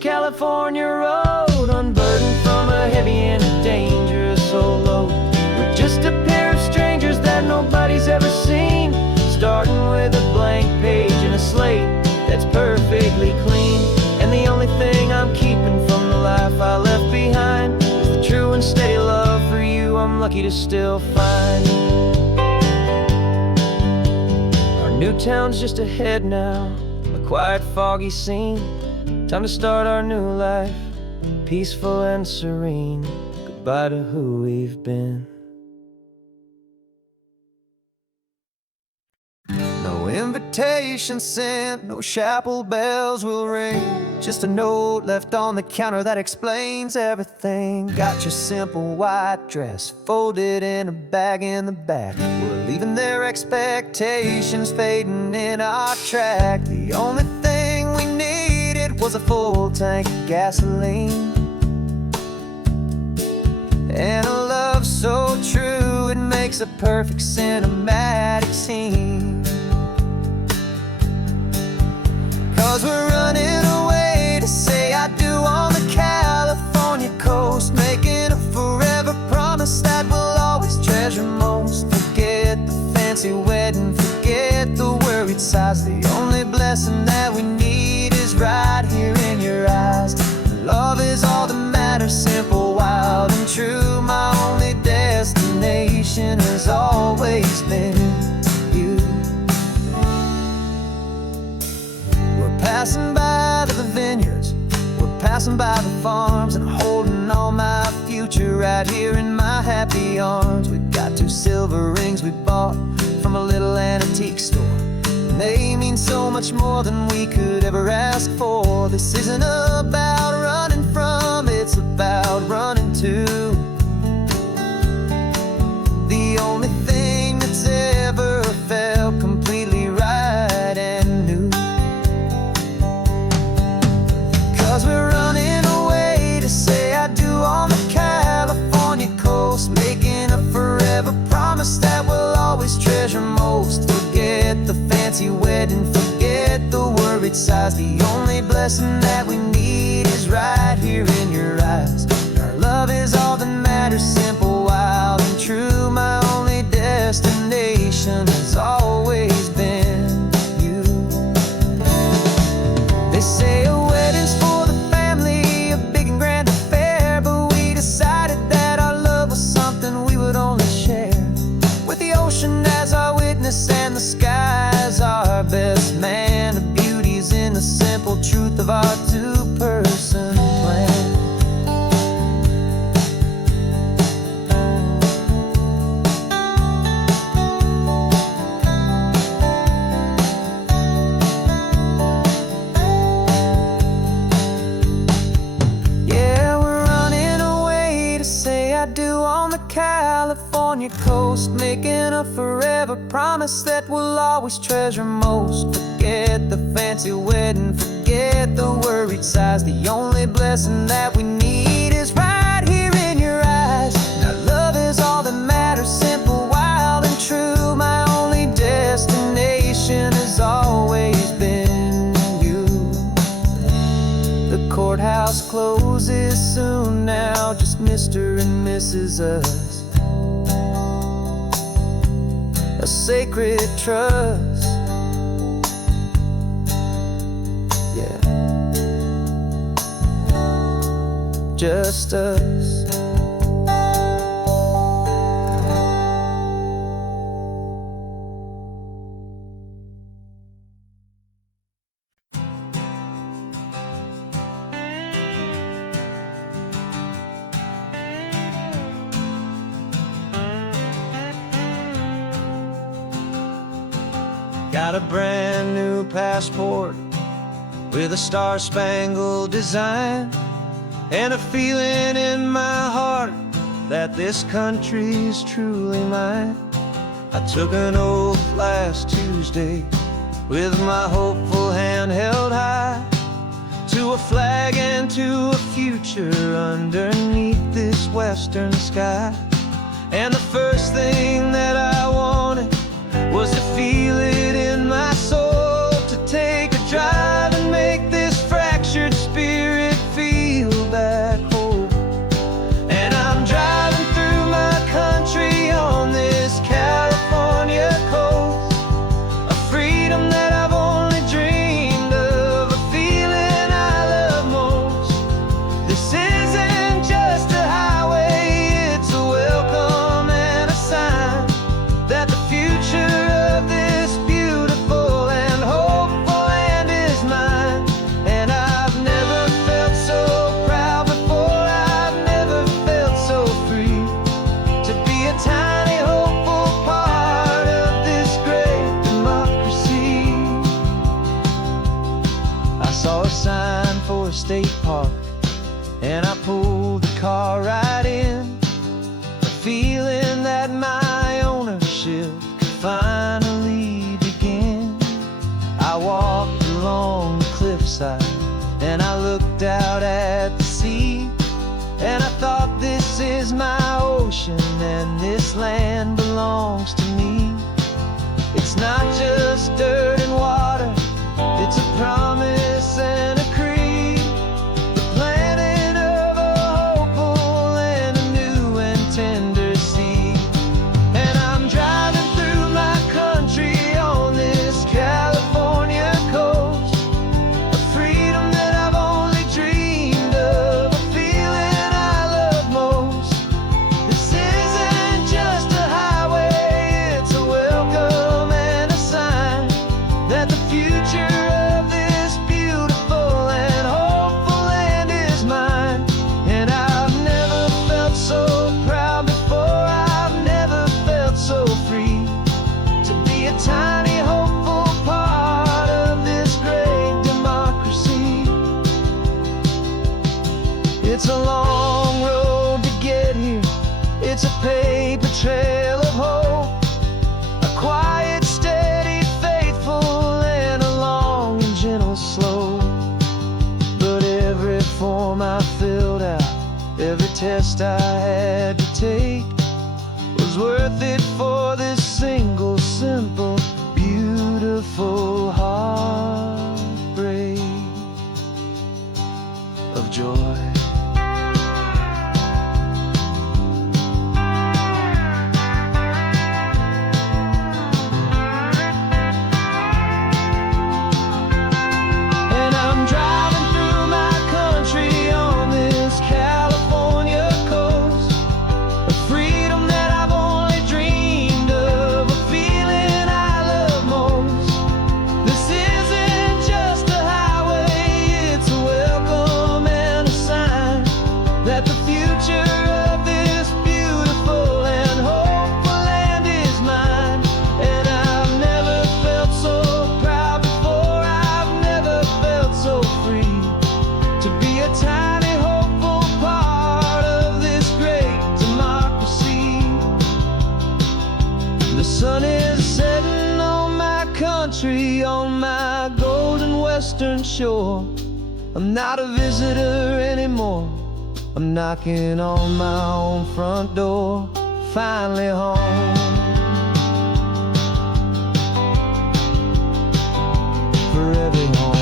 California road, unburdened from a heavy and a dangerous old load. We're just a pair of strangers that nobody's ever seen, starting with a blank page and a slate that's perfectly clean. And the only thing I'm keeping from the life I left behind is the true and steady love for you I'm lucky to still find. Our new town's just ahead now, a quiet foggy scene. Time to start our new life, peaceful and serene. Goodbye to who we've been. No invitation sent, no chapel bells will ring. Just a note left on the counter that explains everything. Got your simple white dress folded in a bag in the back. We're leaving their expectations fading in our track. The only thing we needed was a full tank of gasoline, and a love so true it makes a perfect cinematic scene. 'Cause we're running away to say I do on the California coast, making a forever promise that we'll always treasure most. Forget the fancy wedding, forget the worried sighs. The only blessing that we need is right here in your eyes. Love is all that matters, simple, wild, and true. My only destination has always been you. passing by the vineyards, we're passing by the farms, and holding all my future right here in my happy arms. We've got 2 silver rings we bought from a little antique store, and they mean so much more than we could ever ask for. This isn't about running from, it's about running to the only thing that's ever felt completely right and new. 'Cause we're running away to say I do on the California coast, making a forever promise that we'll always treasure most. Forget the fancy wedding, forget the worried sighs. The only blessing that we need is right here in your eyes. Our love is all that matters, simple, wild, and true. My only destination has always been you. They say a wedding's for the family, a big and grand affair, but we decided that our love was something we would only share with the ocean as our witness and the sky as our best man. The beauty's in the simple truth of our 2-person plan. California coast, making a forever promise that we'll always treasure most. Forget the fancy wedding, forget the worried sighs. The only blessing that we need is right here in your eyes. Now love is all that matters, simple, wild, and true. My only destination has always been you. The courthouse closes soon now, just Mr. and Mrs. Us, a sacred trust. Yeah, just us. Got a brand new passport with a star-spangled design, and a feeling in my heart that this country's truly mine. I took an oath last Tuesday with my hopeful hand held high, to a flag and to a future underneath this western sky. And the first thing that I wanted was to feel it in my soul, to take a drive and make this fractured spirit feel back home. And I'm driving through my country on this California coast, a freedom that I've only dreamed of, a feeling I love most. This isn't just a highway, it's a welcome and a sign that the future of this beautiful and hopeful land is mine. And I've never felt so proud before, I've never felt so free, to be a tiny hopeful part of this great democracy. I saw a sign for a state park, and I pulled the car right in, a feeling that my ownership could finally begin. I walked along the cliffside and I looked out at the sea, and I thought, this is my ocean and this land belongs to me. It's not just dirt and water, it's a promise and a creed, the planting of a hopeful and a new and tender seed. And I'm driving through my country on this California coast, a freedom that I've only dreamed of, a feeling I love most. This isn't just a highway, cost I had to take was worth it for this single, simple, beautiful heartbreak of joy. On my golden western shore, I'm not a visitor anymore. I'm knocking on my own front door, finally home. Forever home.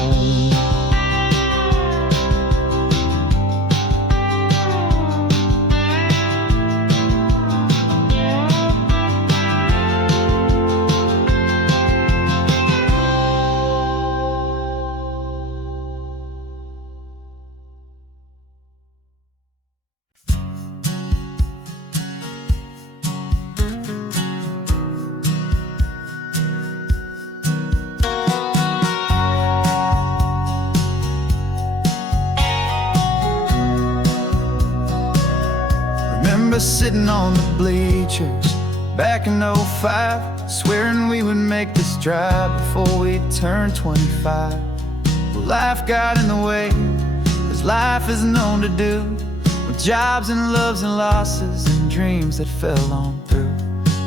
Sitting on the bleachers back in '05, swearing we would make this drive before we turned 25. Well, life got in the way, as life is known to do, with jobs and loves and losses and dreams that fell on through.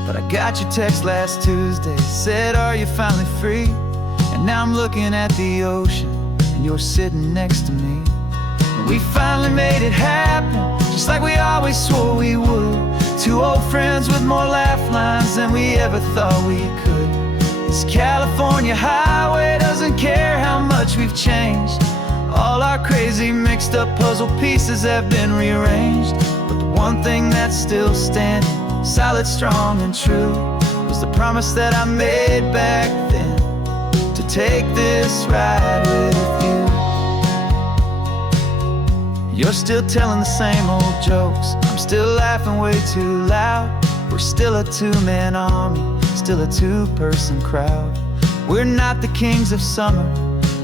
But I got your text last Tuesday, said, are you finally free? And now I'm looking at the ocean, and you're sitting next to me. And we finally made it happen, just like we always swore we would. Two old friends with more laugh lines than we ever thought we could. This California highway doesn't care how much we've changed. All our crazy mixed up puzzle pieces have been rearranged. But the one thing that's still standing, solid, strong, and true, was the promise that I made back then, to take this ride with you. You're still telling the same old jokes, I'm still laughing way too loud. We're still a two-man army, still a two-person crowd. We're not the kings of summer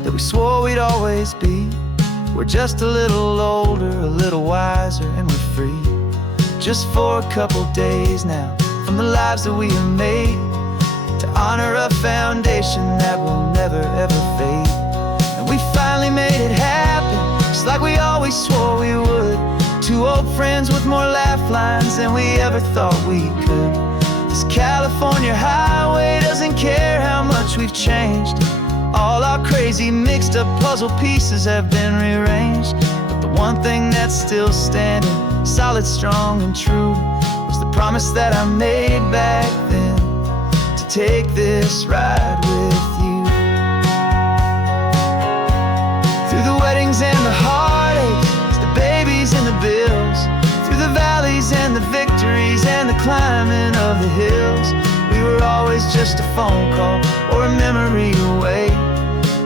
that we swore we'd always be. We're just a little older, a little wiser, and we're free. Just for a couple days now, from the lives that we have made, to honor a foundation that will never ever fade. And we finally made it happen, just like we always swore we would. Two old friends with more laugh lines than we ever thought we could. This California highway doesn't care how much we've changed. All our crazy mixed up puzzle pieces have been rearranged. But the one thing that's still standing, solid, strong, and true, was the promise that I made back then, to take this ride with you. Through the weddings and the heartaches, the babies and the bills, through the valleys and the victories and the climbing of the hills, we were always just a phone call or a memory away,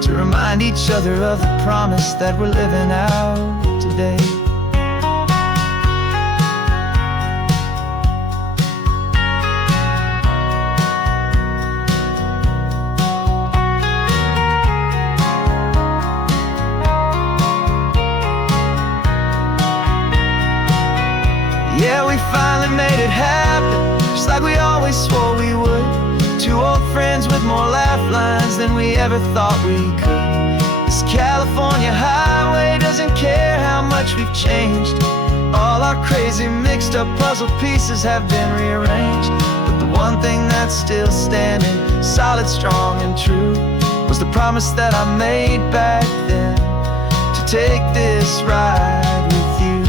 to remind each other of the promise that we're living out today. Yeah, we finally made it happen, just like we always swore we would. Two old friends with more laugh lines than we ever thought we could. This California highway doesn't care how much we've changed. All our crazy mixed up puzzle pieces have been rearranged. But the one thing that's still standing, solid, strong, and true, was the promise that I made back then, to take this ride with you.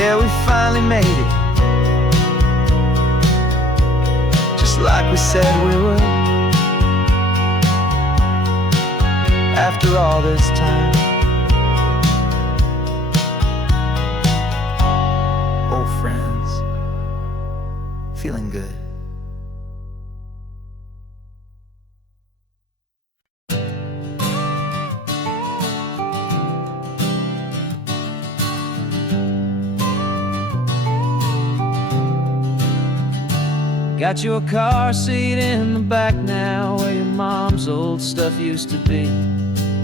Yeah, we finally made it, just like we said we would. After all this time, old friends, feeling good. Got your car seat in the back now, where your mom's old stuff used to be.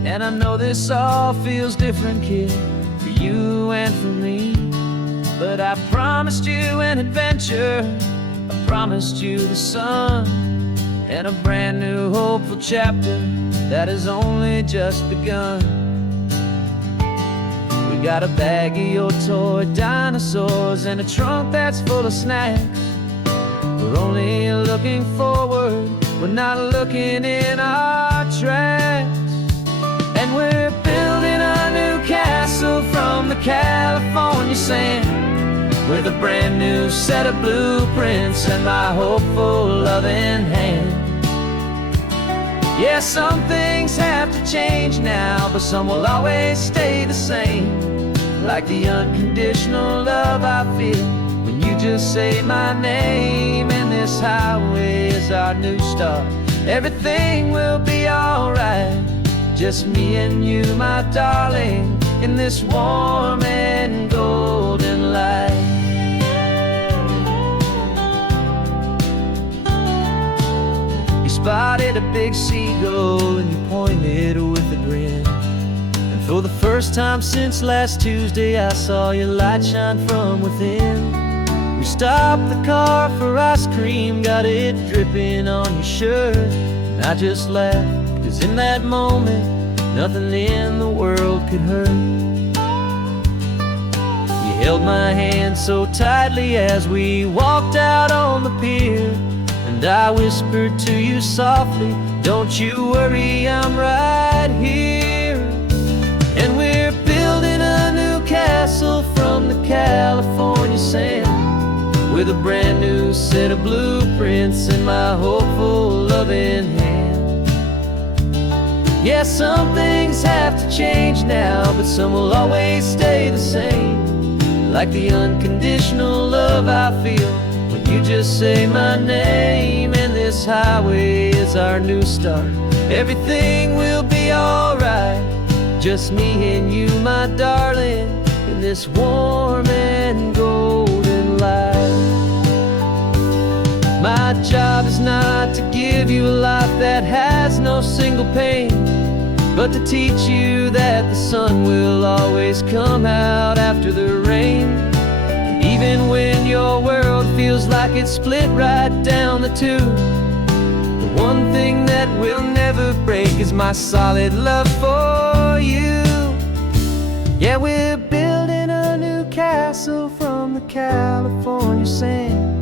And I know this all feels different, kid, for you and for me. But I promised you an adventure, I promised you the sun, and a brand new hopeful chapter that has only just begun. We got a bag of your toy dinosaurs and a trunk that's full of snacks. We're only looking forward, we're not looking in our tracks. And we're building a new castle from the California sand, with a brand new set of blueprints and my hopeful loving hand. Yeah, some things have to change now, but some will always stay the same. Like the unconditional love I feel when you just say my name. And this highway is our new start. Everything will be alright, just me and you, my darling, in this warm and golden light. You spotted a big seagull and you pointed with a grin. And for the first time since last Tuesday, I saw your light shine from within. We stopped the car for ice cream, got it dripping on your shirt. And I just laughed, 'cause in that moment, nothing in the world could hurt. You held my hand so tightly as we walked out on the pier, and I whispered to you softly, don't you worry, I'm right here. And we're building a new castle from the California sand, with a brand new set of blueprints in my hopeful loving hand. Yeah, some things have to change now, but some will always stay the same. Like the unconditional love I feel when you just say my name. And this highway is our new start. Everything will be alright, just me and you, my darling, in this warm and golden light. My job is not to give you a life that has no single pain, but to teach you that the sun will always come out after the rain. And even when your world feels like it's split right down the two, the one thing that will never break is my solid love for you. Yeah, we're building a new castle from the California sand,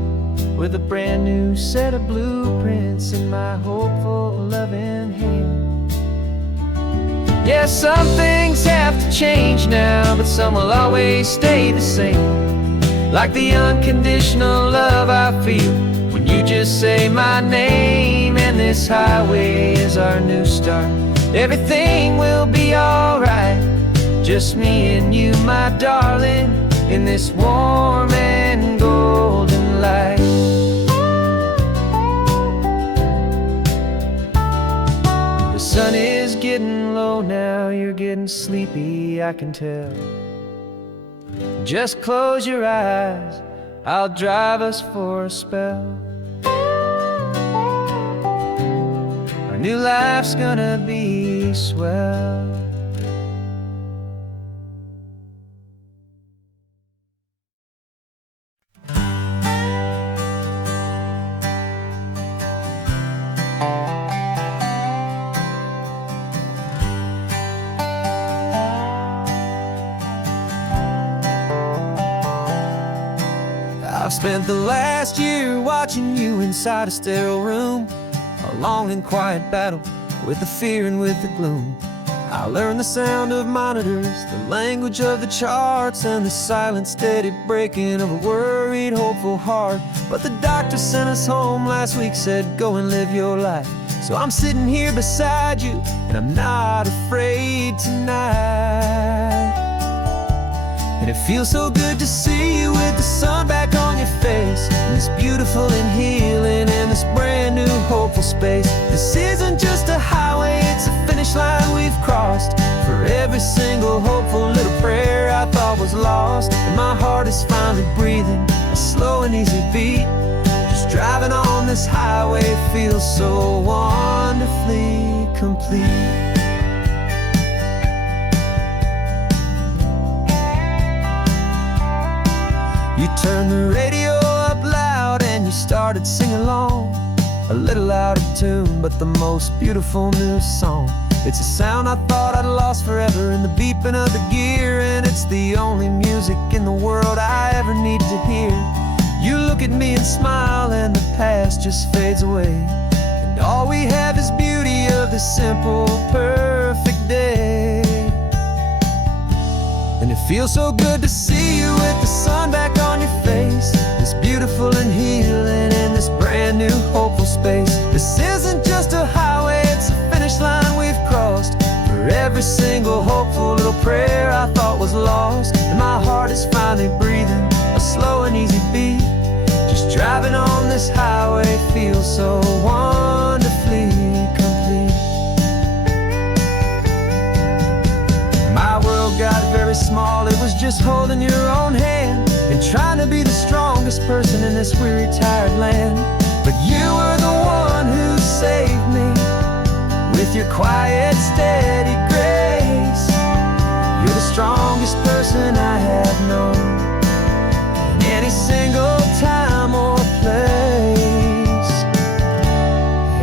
with a brand new set of blueprints in my hopeful loving hand. Yeah, some things have to change now, but some will always stay the same. Like the unconditional love I feel when you just say my name. And this highway is our new start. Everything will be alright, just me and you, my darling, in this warm and golden light. The sun is getting low now, you're getting sleepy, I can tell. Just close your eyes, I'll drive us for a spell. Our new life's gonna be swell. I've spent the last year watching you inside a sterile room, a long and quiet battle with the fear and with the gloom. I learned the sound of monitors, the language of the charts, and the silent, steady breaking of a worried, hopeful heart. But the doctor sent us home last week, said, go and live your life. So I'm sitting here beside you, and I'm not afraid tonight. And it feels so good to see you with the sun back on your face, and this beautiful and healing in this brand new hopeful space. This isn't just a highway, it's a finish line we've crossed. For every single hopeful little prayer I thought was lost, and my heart is finally breathing a slow and easy beat. Just driving on this highway feels so wonderfully complete. You turned the radio up loud and you started singing along, a little out of tune, but the most beautiful new song. It's a sound I thought I'd lost forever in the beeping of the gear, and it's the only music in the world I ever need to hear. You look at me and smile, and the past just fades away, and all we have is beauty of this simple, perfect day. And it feels so good to see you with the sun back on your face, this beautiful and healing in this brand new hopeful space. This isn't just a highway, it's a finish line we've crossed. For every single hopeful little prayer I thought was lost, and my heart is finally breathing a slow and easy beat. Just driving on this highway feels so wonderfully complete. My world got very small, it was just holding your own hand and trying to be the strongest person in this weary, tired land. But you were the one who saved me with your quiet, steady grace. You're the strongest person I have known in any single time or place.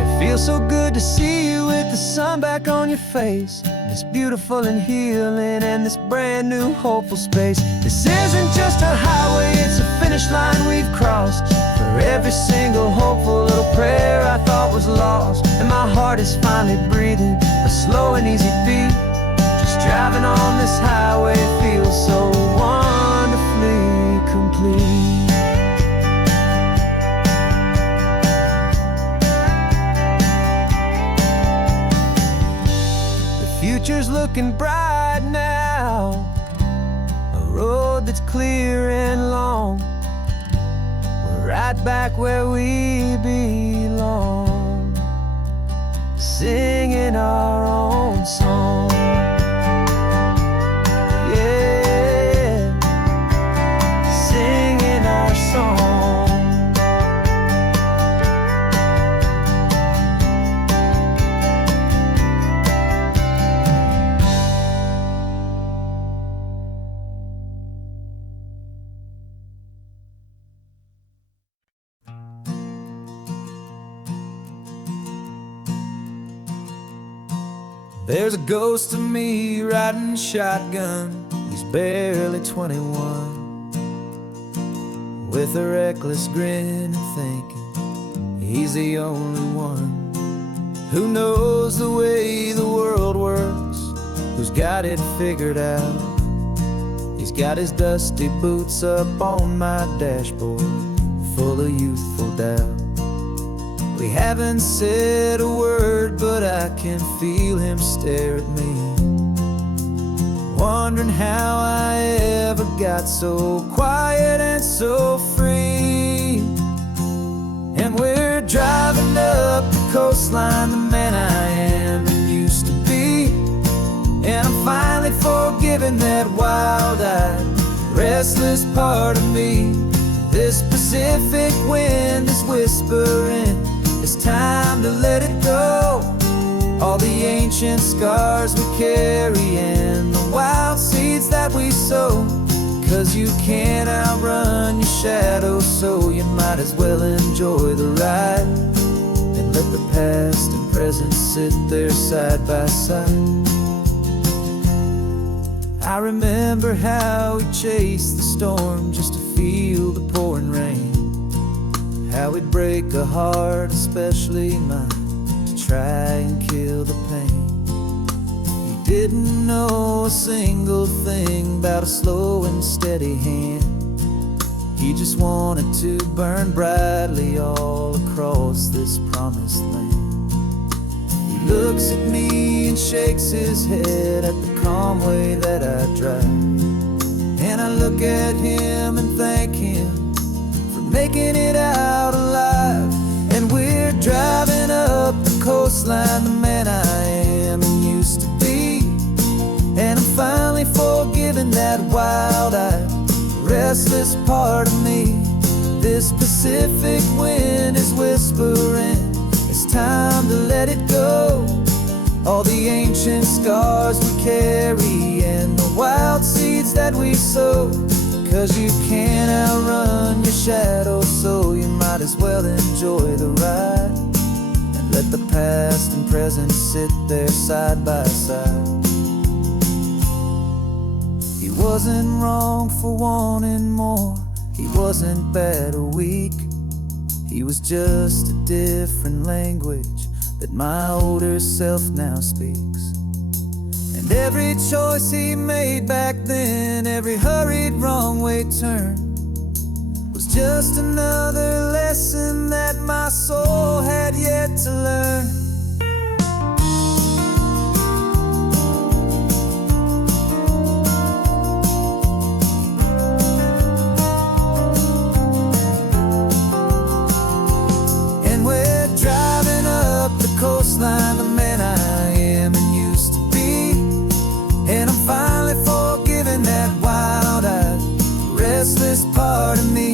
It feels so good to see you with the sun back on your face, this beautiful and healing and this brand new hopeful space. This isn't just a highway, it's a finish line we've crossed. For every single hopeful little prayer I thought was lost, and my heart is finally breathing a slow and easy beat. Just driving on this highway feels so wonderfully complete. Future's looking bright now, a road that's clear and long. We're right back where we belong, singing our own song. Yeah, singing our song. There's a ghost of me riding shotgun. He's barely 21, with a reckless grin and thinking he's the only one who knows the way the world works, who's got it figured out. He's got his dusty boots up on my dashboard, full of youthful doubt. We haven't said a word, but I can feel him stare at me, wondering how I ever got so quiet and so free. And we're driving up the coastline, the man I am and used to be, and I'm finally forgiving that wild-eyed, restless part of me. This Pacific wind is whispering, it's time to let it go. All the ancient scars we carry and the wild seeds that we sow. 'Cause you can't outrun your shadow, so you might as well enjoy the ride and let the past and present sit there side by side. I remember how we chased the storm just to feel the pouring rain, how we'd break a heart, especially mine, to try and kill the pain. You didn't know a single thing about a slow and steady hand. He just wanted to burn brightly all across this promised land. He looks at me and shakes his head at the calm way that I drive. And I look at him and thank him for making it out alive. And we're driving up the coastline, the man I am and used to be. And I'm finally forgiving that wild-eyed, restless part of me. This Pacific wind is whispering, it's time to let it go. All the ancient scars we carry and the wild seeds that we sow. 'Cause you can't outrun your shadow, so you might as well enjoy the ride. And let the past and present sit there side by side. He wasn't wrong for wanting more. He wasn't bad or weak. He was just a different language that my older self now speaks. And every choice he made back then, every hurried wrong way turn, was just another lesson that my soul had yet to learn. Coastline, the man I am and used to be. And I'm finally forgiving that wild-eyed, restless part of me.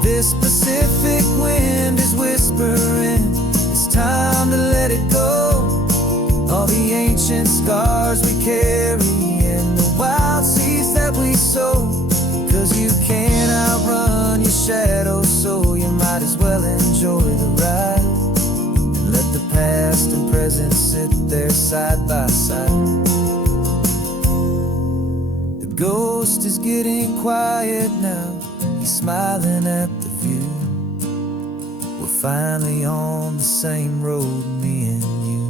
This Pacific wind is whispering, it's time to let it go. All the ancient scars we carry and the wild seeds that we sow. 'Cause you can't outrun your shadow, so you might as well enjoy the ride. Let the past and present sit there side by side. The ghost is getting quiet now. He's smiling at the view. We're finally on the same road, me and you.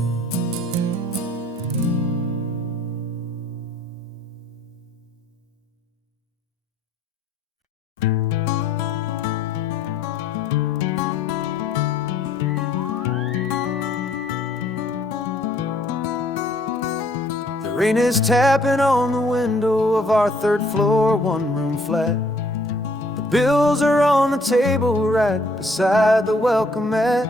Rain is tapping on the window of our third floor, one-room flat. The bills are on the table right beside the welcome mat.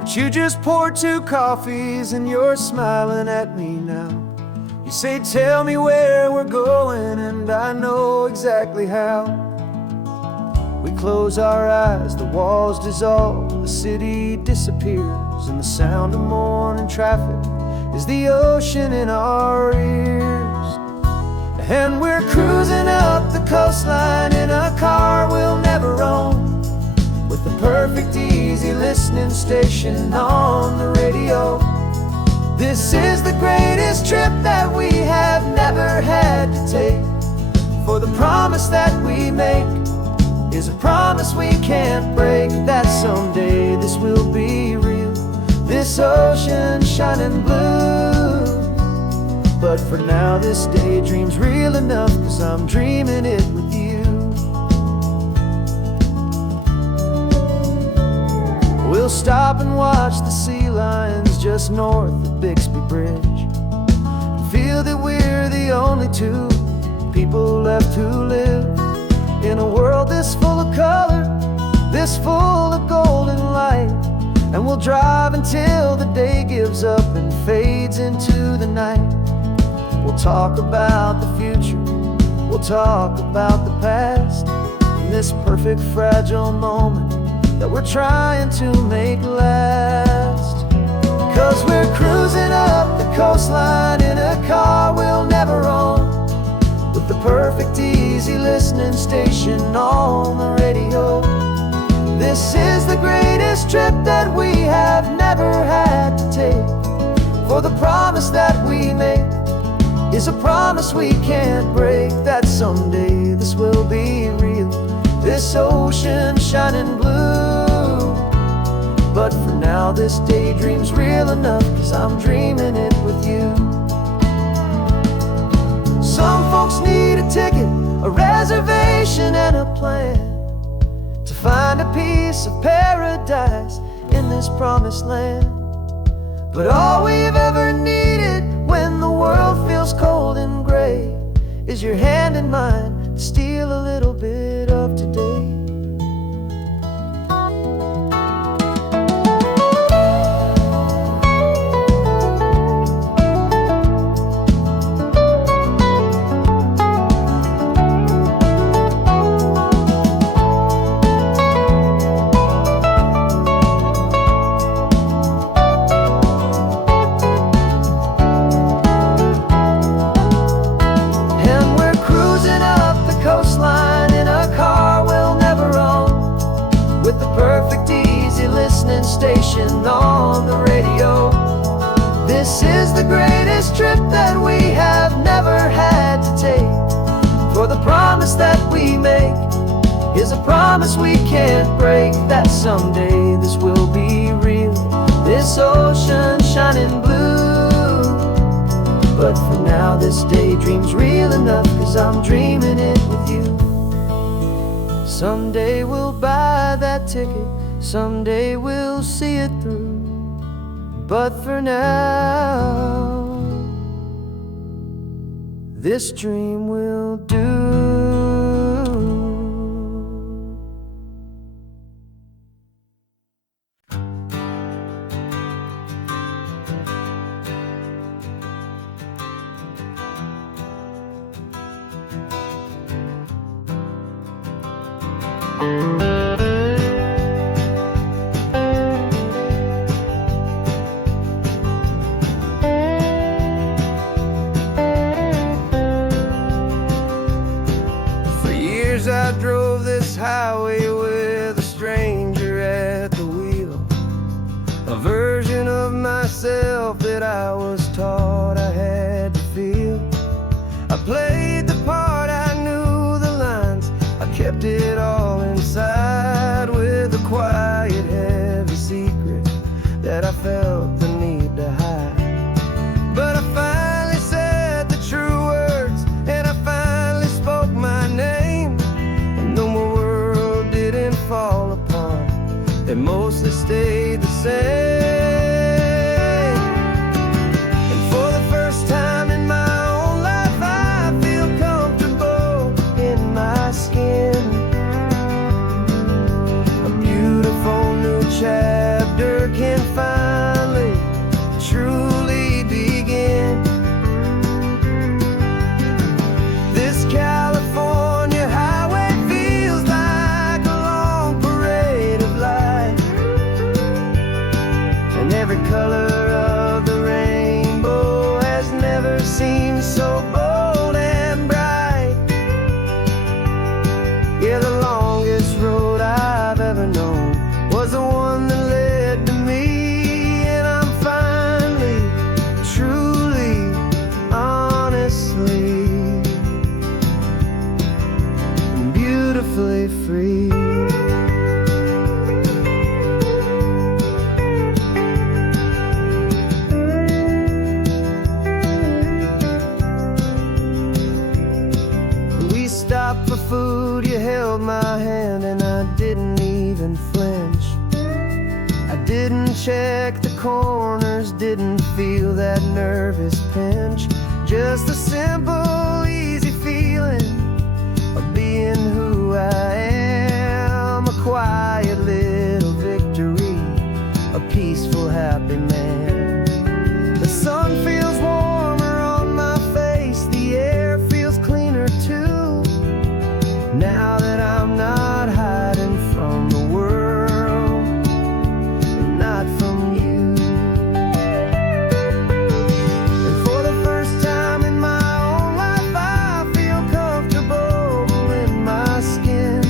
But you just poured 2 coffees and you're smiling at me now. You say, tell me where we're going, and I know exactly how. We close our eyes, the walls dissolve, the city disappears, and the sound of morning traffic is the ocean in our ears. And we're cruising up the coastline in a car we'll never own, with the perfect easy listening station on the radio. This is the greatest trip that we have never had to take. For the promise that we make is a promise we can't break, that someday this will be real, this ocean shining blue. But for now this daydream's real enough, 'cause I'm dreaming it with you. We'll stop and watch the sea lions just north of Bixby Bridge, and feel that we're the only 2 people left who live in a world this full of color, this full of golden light. And we'll drive until the day gives up and fades into the night. We'll talk about the future, we'll talk about the past, in this perfect fragile moment that we're trying to make last. 'Cause we're cruising up the coastline in a car we'll never own, with the perfect easy listening station on the radio. This is the greatest trip that we have never had to take. For the promise that we make is a promise we can't break, that someday this will be real, this ocean shining blue. But for now this daydream's real enough, 'cause I'm dreaming it with you. Some folks need a ticket, a reservation, and a plan to find a piece of paradise in this promised land. But all we've ever needed when the world feels cold and gray is your hand in mine to steal a little bit of today. Station on the radio. This is the greatest trip that we have never had to take. For the promise that we make is a promise we can't break, that someday this will be real, this ocean shining blue. But for now this daydream's real enough, 'cause I'm dreaming it with you. Someday we'll buy that ticket, someday we'll see it through. But for now, this dream will do. I drove this highway with a stranger at the wheel, a version of myself that I was taught I had to feel. I played the part, I knew the lines, I kept it all inside with a quiet, heavy secret that I felt the need to hide. But I finally said the true words, and I finally spoke my name. Fall apart, they mostly stayed the same. And for the first time in my own life, I feel comfortable in my skin. A beautiful new chapter can finally truly begin. This California highway feels like a long parade of light, and every color of the rainbow has never seemed so bold and bright. Yeah, the longest road I've ever known was the one that led to me, and I'm finally, truly, honestly, beautifully free. We stopped for food, you held my hand, and I didn't even flinch. I didn't check the corners, didn't feel that nervous pinch. Just a simple, easy feeling of being who I am. A quiet little victory, a peaceful, happy man. The sun feels warmer on my face, the air feels cleaner too, now that I'm not hiding from the world and not from you. And for the first time in my own life, I feel comfortable in my skin.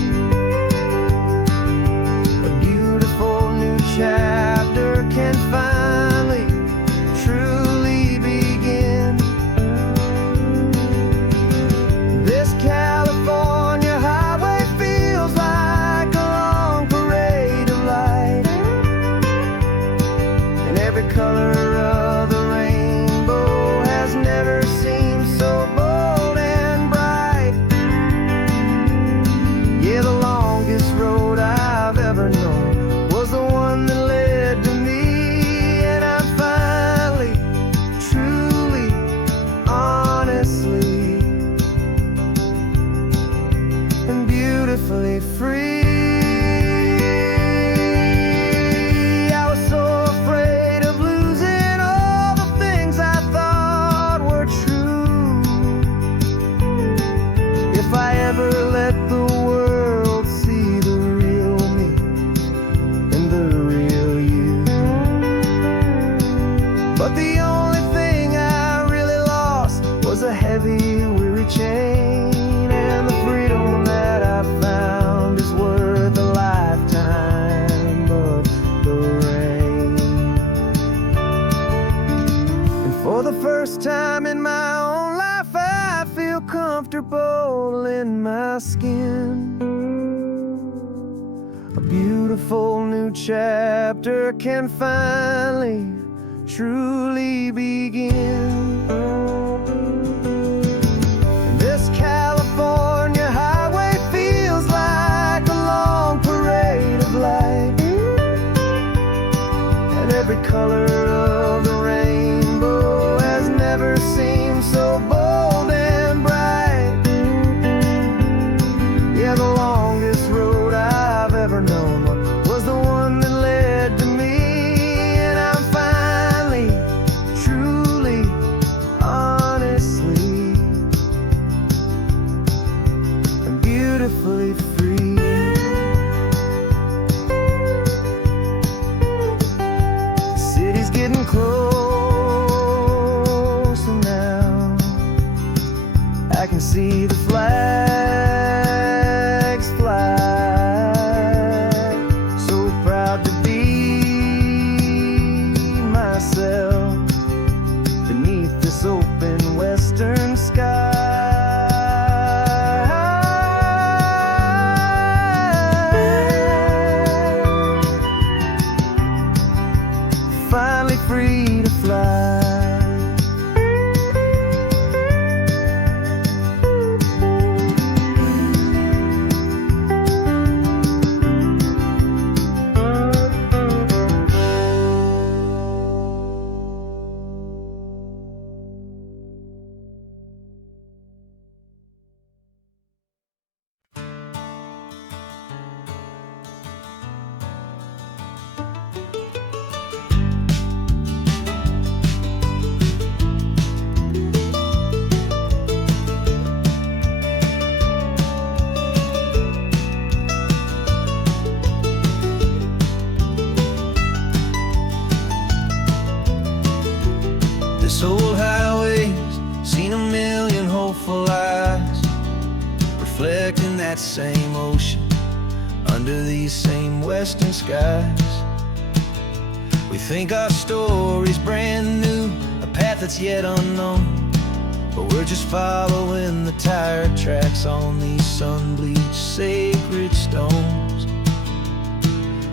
my skin. A beautiful new chapter can finally, truly begin. This California highway feels like a long parade of light, and every color of the rainbow has never seemed so bold and bright. Yeah, the longest road I've ever known was the one that led to me, and I'm finally, truly, honestly, and beautifully free. The city's getting closer now. I can see the flags fly. So proud to be myself beneath this open western sky. Finally free to fly. This old highway's seen a million hopeful eyes, reflecting that same ocean under these same western skies. We think our story's brand new, a path that's yet unknown, but we're just following the tire tracks on these sun-bleached sacred stones.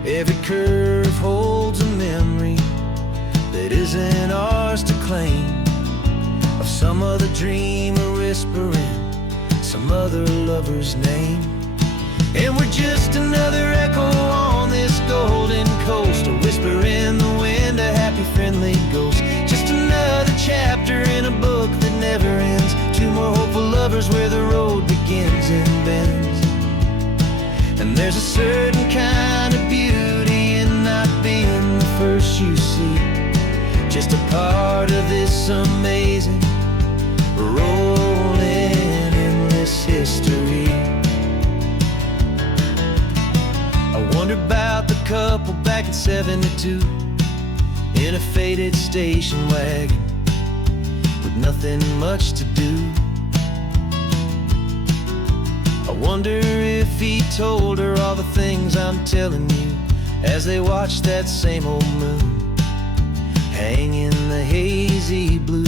Every curve holds a memory that isn't ours to claim, of some other dreamer whispering some other lover's name. And we're just another echo on this golden coast, a whisper in the wind, a happy friendly ghost. Just another chapter in a book that never ends, two more hopeful lovers where the road begins and bends. And there's a certain kind of beauty in not being the first you see, just a part of this amazing, rolling, endless history. I wonder about the couple back in '72 in a faded station wagon with nothing much to do. I wonder if he told her all the things I'm telling you as they watched that same old moon hang in the hazy blue.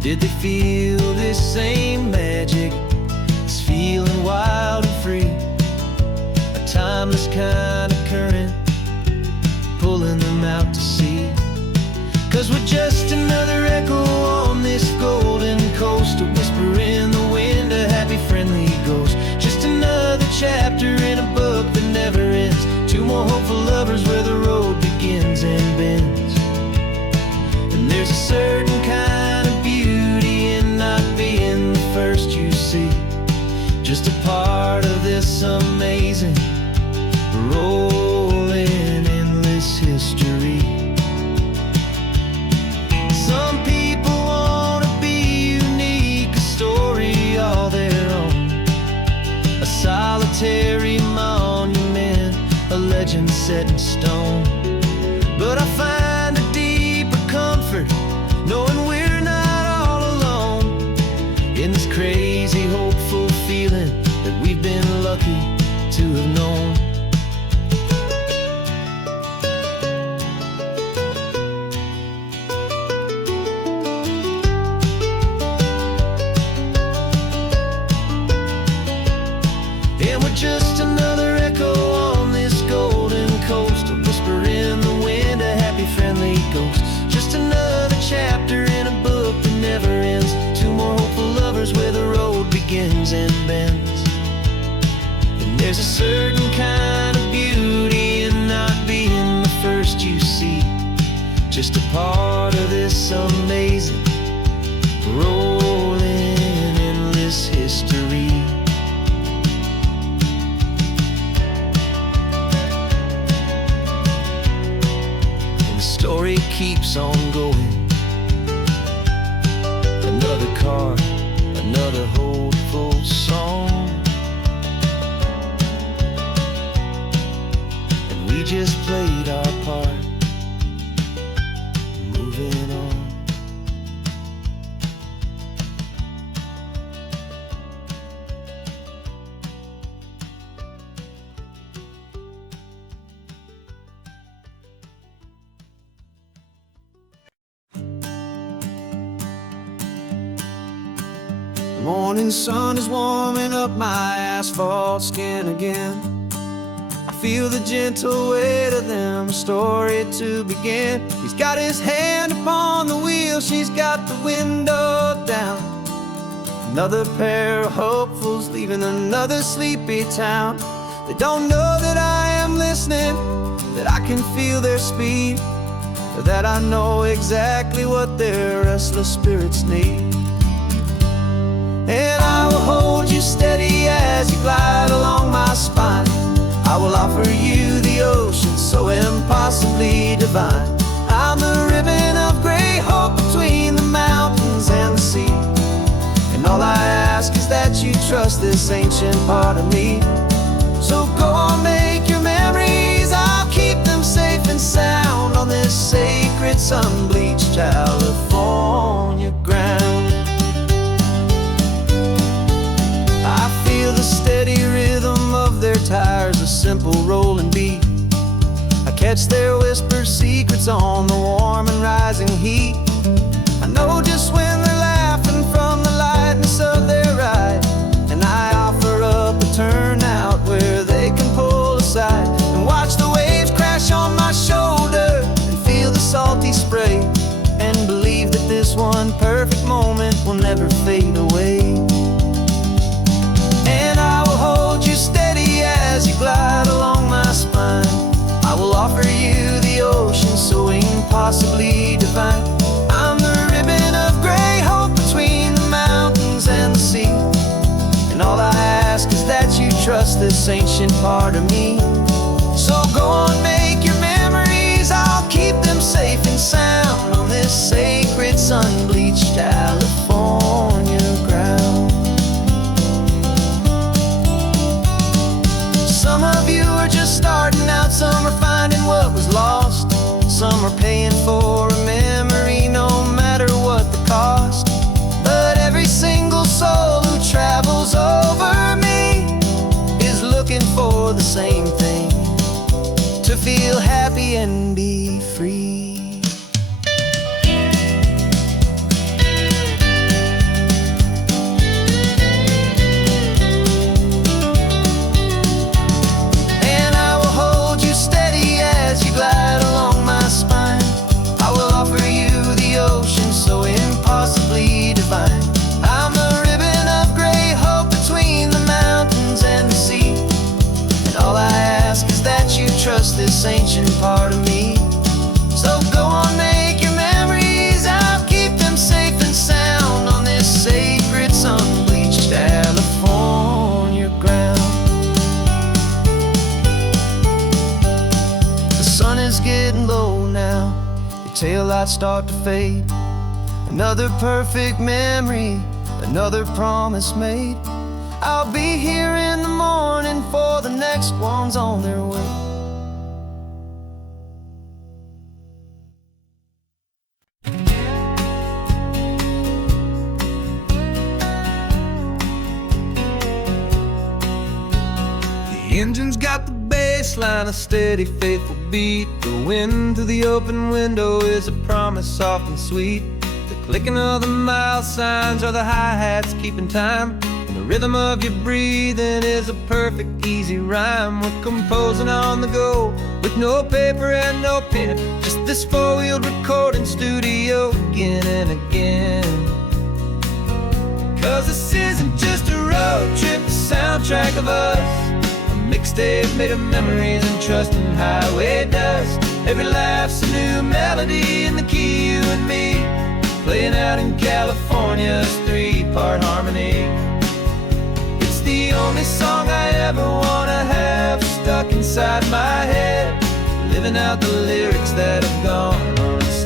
Did they feel this same magic, this feeling wild and free, a timeless kind of current pulling them out to sea? 'Cause we're just another echo on this golden coast, a whisper in the wind, a happy friendly ghost. Just another chapter in a book that never ends, two more hopeful lovers where the road begins and bends. And there's a certain kind of beauty in not being the first you see, just a part of this amazing, rolling, endless history. Some people want to be unique, a story all their own, a solitary monument, a legend set in stone. But I find a deeper comfort knowing we're not all alone in this crazy, hopeful feeling that we've been lucky to have known. it keeps on going. Another car, another hopeful song, and we just played our part, moving on. The morning sun is warming up my asphalt skin again. I feel the gentle weight of them, a story to begin. He's got his hand upon the wheel, she's got the window down. Another pair of hopefuls leaving another sleepy town. They don't know that I am listening, that I can feel their speed, or that I know exactly what their restless spirits need. And I will hold you steady as you glide along my spine. I will offer you the ocean so impossibly divine. I'm the ribbon of gray hope between the mountains and the sea. And all I ask is that you trust this ancient part of me. So go on, make your memories, I'll keep them safe and sound on this sacred sun-bleached California ground. The steady rhythm of their tires, a simple rolling beat. I catch their whispered secrets on the warm and rising heat. I know just when they're laughing from the lightness of their ride, and I offer up a turnout where they can pull aside and watch the waves crash on my shoulder and feel the salty spray, and believe that this one perfect moment will never fade away. Steady as you glide along my spine. I will offer you the ocean so impossibly divine. I'm the ribbon of gray hope between the mountains and the sea. And all I ask is that you trust this ancient part of me. So go on, make your memories, I'll keep them safe and sound on this sacred sun-bleached California ground. Some of you are just starting out, some are finding what was lost, some are paying for a memory no matter what the cost. But every single soul who travels over me is looking for the same thing, to feel happy and be free. Glide along my spine. I will offer you the ocean so impossibly divine. I'm the ribbon of gray hope between the mountains and the sea. And all I ask is that you trust this ancient part of me. So go on, make your memories, I'll keep them safe and sound on this sacred sun-bleached California ground. The sun is getting low now, your taillights start to fade. Another perfect memory, another promise made. I'll be here in the morning for the next ones on their way. The engine's got the baseline, a steady, faithful beat. The wind through the open window is a promise soft and sweet. The clicking of the mile signs are the hi-hats keeping time, and the rhythm of your breathing is a perfect, easy rhyme. We're composing on the go with no paper and no pen, just this four-wheeled recording studio again and again. Cause this isn't just a road trip, a soundtrack of us, mixtape made of memories and trust and highway dust. Every laugh's a new melody in the key, you and me, playing out in California's three-part harmony. It's the only song I ever wanna stuck inside my head, living out the lyrics that have gone unsung.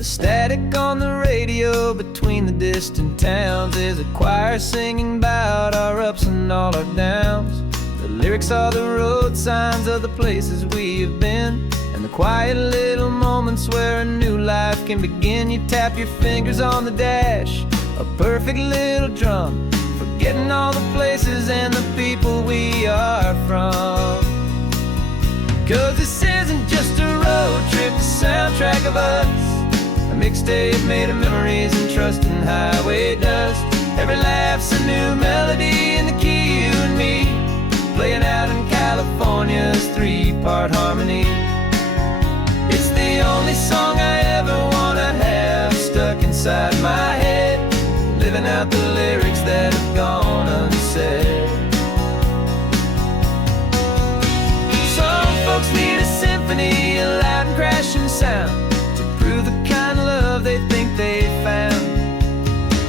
The static on the radio between the distant towns is a choir singing about our ups and all our downs. The lyrics are the road signs of the places we have been, and the quiet little moments where a new life can begin. You tap your fingers on the dash, a perfect little drum, forgetting all the places and the people we are from. 'Cause this isn't just a road trip, the soundtrack of us, a mixtape made of memories and trust in highway dust. Every laugh's a new melody in the key, you and me, playing out in California's three-part harmony. It's the only song I ever wanna have stuck inside my head, living out the lyrics that have gone unsaid. Some folks need a symphony, a loud and crashing sound, to prove the kind of love they think they found.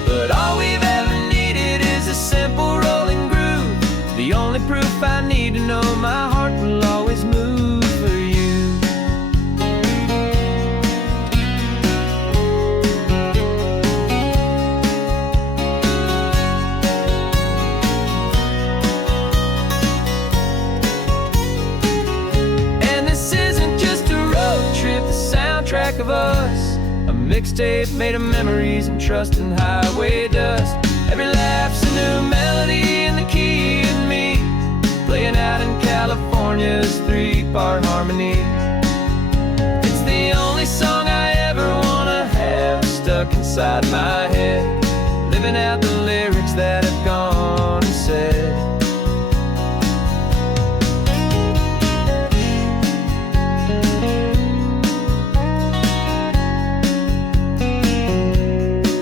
But all we've ever needed is a simple rolling groove, the only proof I need to know my heart will always move for you. And this isn't just a road trip, the soundtrack of us, a mixtape made of memories and trust in highway dust. Every laugh's a new melody in the key and me, playing out in California's three-part harmony. It's the only song I ever wanna have stuck inside my head, living out the lyrics that have gone unsaid.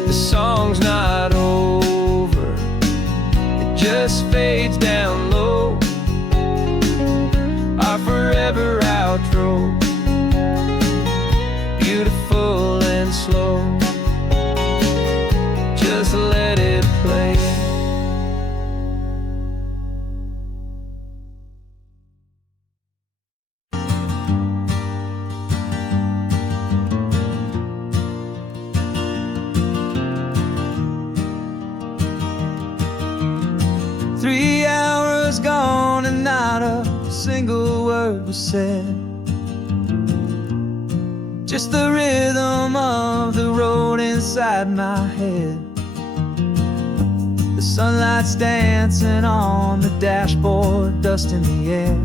The song's not over, it just fades down low, our forever outro, beautiful and slow. Just let it play. Three hours gone and not a single word was said, just the rhythm of the road inside my head. The sunlight's dancing on the dashboard, dust in the air.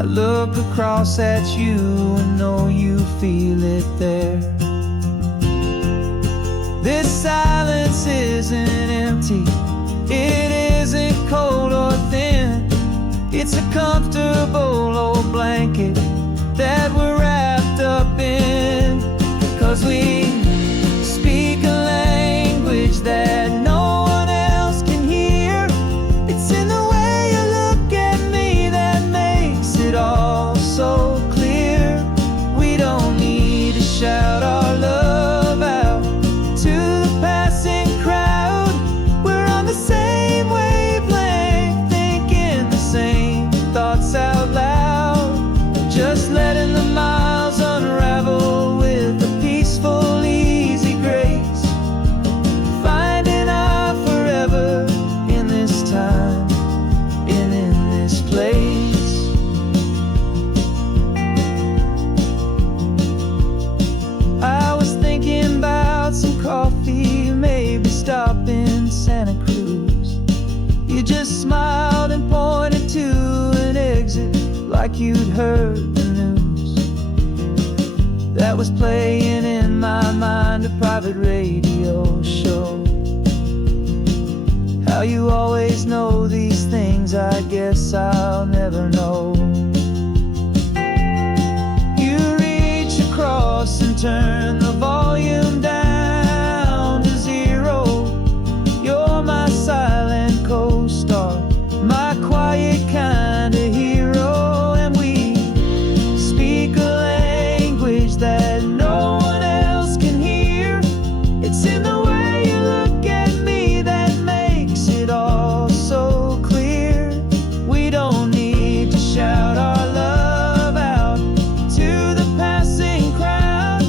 I look across at you and know you feel it there. This silence isn't empty, it isn't cold or thin, it's a comfortable old blanket that we're wrapped up in. 'Cause we speak a language that no one else can hear. It's in the way you look at me that makes it all so clear. We don't need to shout our love out to the passing crowd. We're on the same wavelength, thinking the same thoughts out loud, just letting the miles unravel with a peaceful, easy grace, finding our forever in this time and in this place. I was thinking about some coffee, maybe stop in Santa Cruz. You just smiled and pointed to an exit like you'd heard the news. That was playing in my mind, a private radio show. How you always know these things, I guess I'll never know. You reach across and turn the volume down to zero. You're my silent co-star, my quiet kind of hero. And we speak a language that no one else can hear. It's in the way you look at me that makes it all so clear. We don't need to shout our love out to the passing crowd.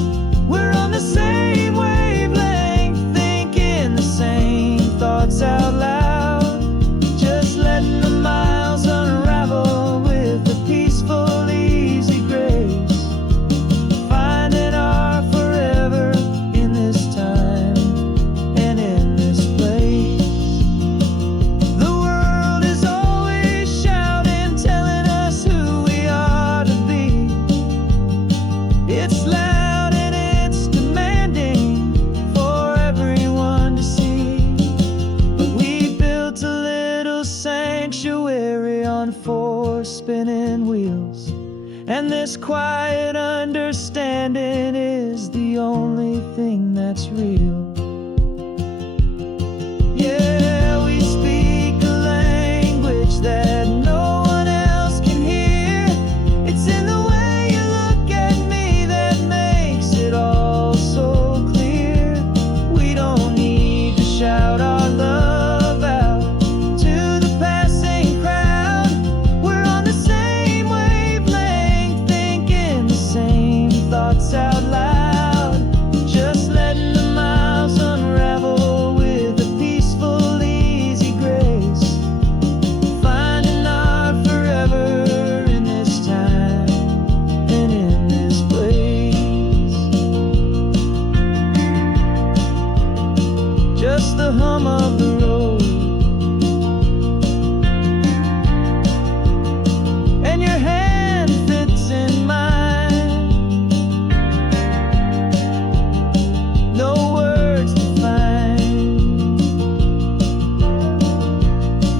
on four spinning wheels, and this quiet understanding is the only thing that's real. Yeah, we speak a language that no one else can hear. It's in the way you look at me that makes it all so clear. We don't need to shout our love out to the passing crowd. We're on the same wavelength, thinking the same thoughts out loud. Just letting the miles unravel with a peaceful, easy grace. Finding our forever in this time and in this place. Just the hum of the road and your hand fits in mine. No words to find.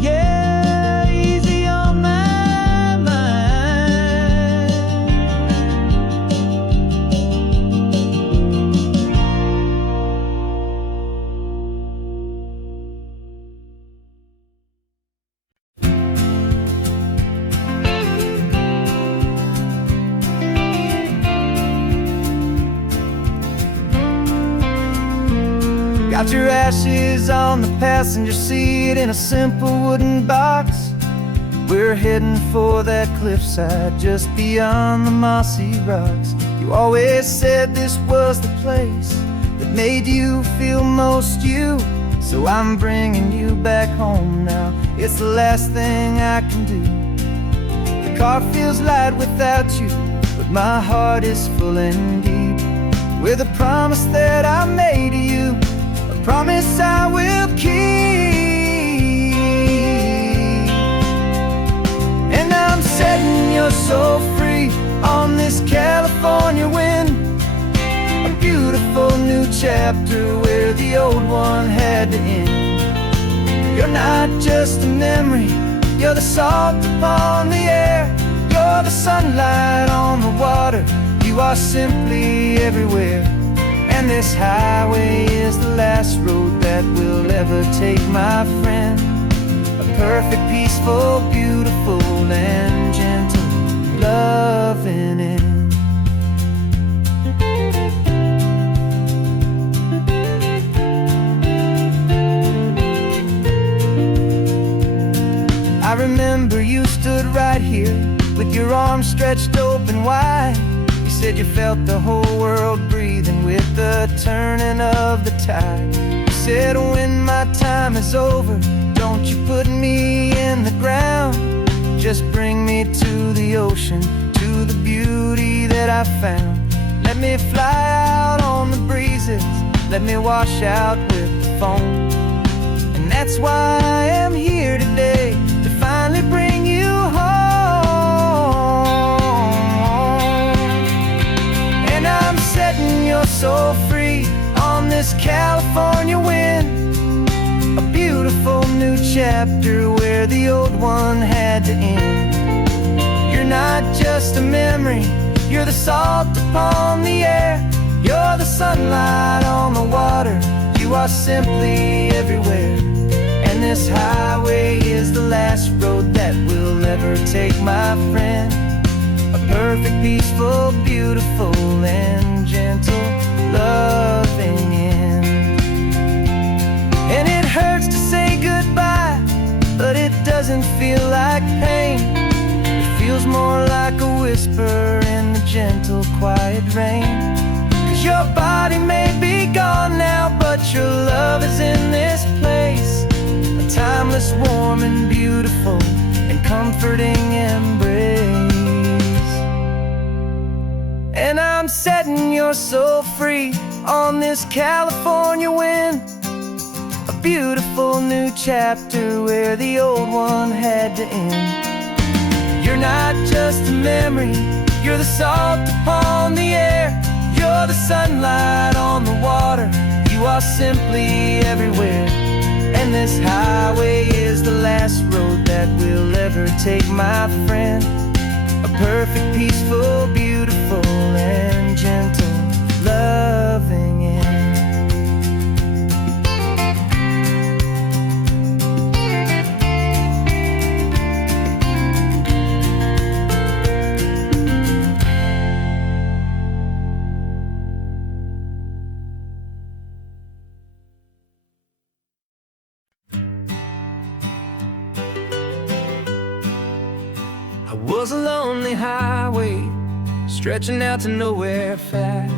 Yeah, easy on my mind. Got your ashes on the passenger seat in a simple wooden box. We're heading for that cliffside just beyond the mossy rocks. You always said this was the place that made you feel most you. So I'm bringing you back home now. It's the last thing I can do. The car feels light without you, but my heart is full and deep with a promise that I made to you. Promise I will keep. And I'm setting your soul free on this California wind. A beautiful new chapter where the old one had to end. You're not just a memory, you're the salt upon the air. You're the sunlight on the water, you are simply everywhere. And this highway is the last road that we'll ever take, my friend. A perfect, peaceful, beautiful, and gentle loving end. I remember you stood right here with your arms stretched open wide. You said you felt the whole world breathing with the turning of the tide. You said when my time is over, don't you put me in the ground. Just bring me to the ocean, to the beauty that I found. Let me fly out on the breezes, let me wash out with the foam. And that's why I am here today, to finally bring you home. And I'm setting your soul free on this California wind. A beautiful new chapter where the old one had to end. You're not just a memory, you're the salt upon the air. You're the sunlight on the water, you are simply everywhere. And this highway is the last road that we'll ever take, my friend. A perfect, peaceful, beautiful, and gentle loving end. And it hurts to say goodbye, but it doesn't feel like pain. It feels more like a whisper in the gentle, quiet rain. 'Cause your body may be gone now, but your love is in this place. A timeless, warm, and beautiful, and comforting embrace. And I'm setting your soul free on this California wind. A beautiful new chapter where the old one had to end. You're not just a memory, you're the salt upon the air. You're the sunlight on the water, you are simply everywhere. And this highway is the last road that we'll ever take, my friend. A perfect, peaceful, beautiful, and gentle, loving end. I was a lonely highway, stretching out to nowhere fast.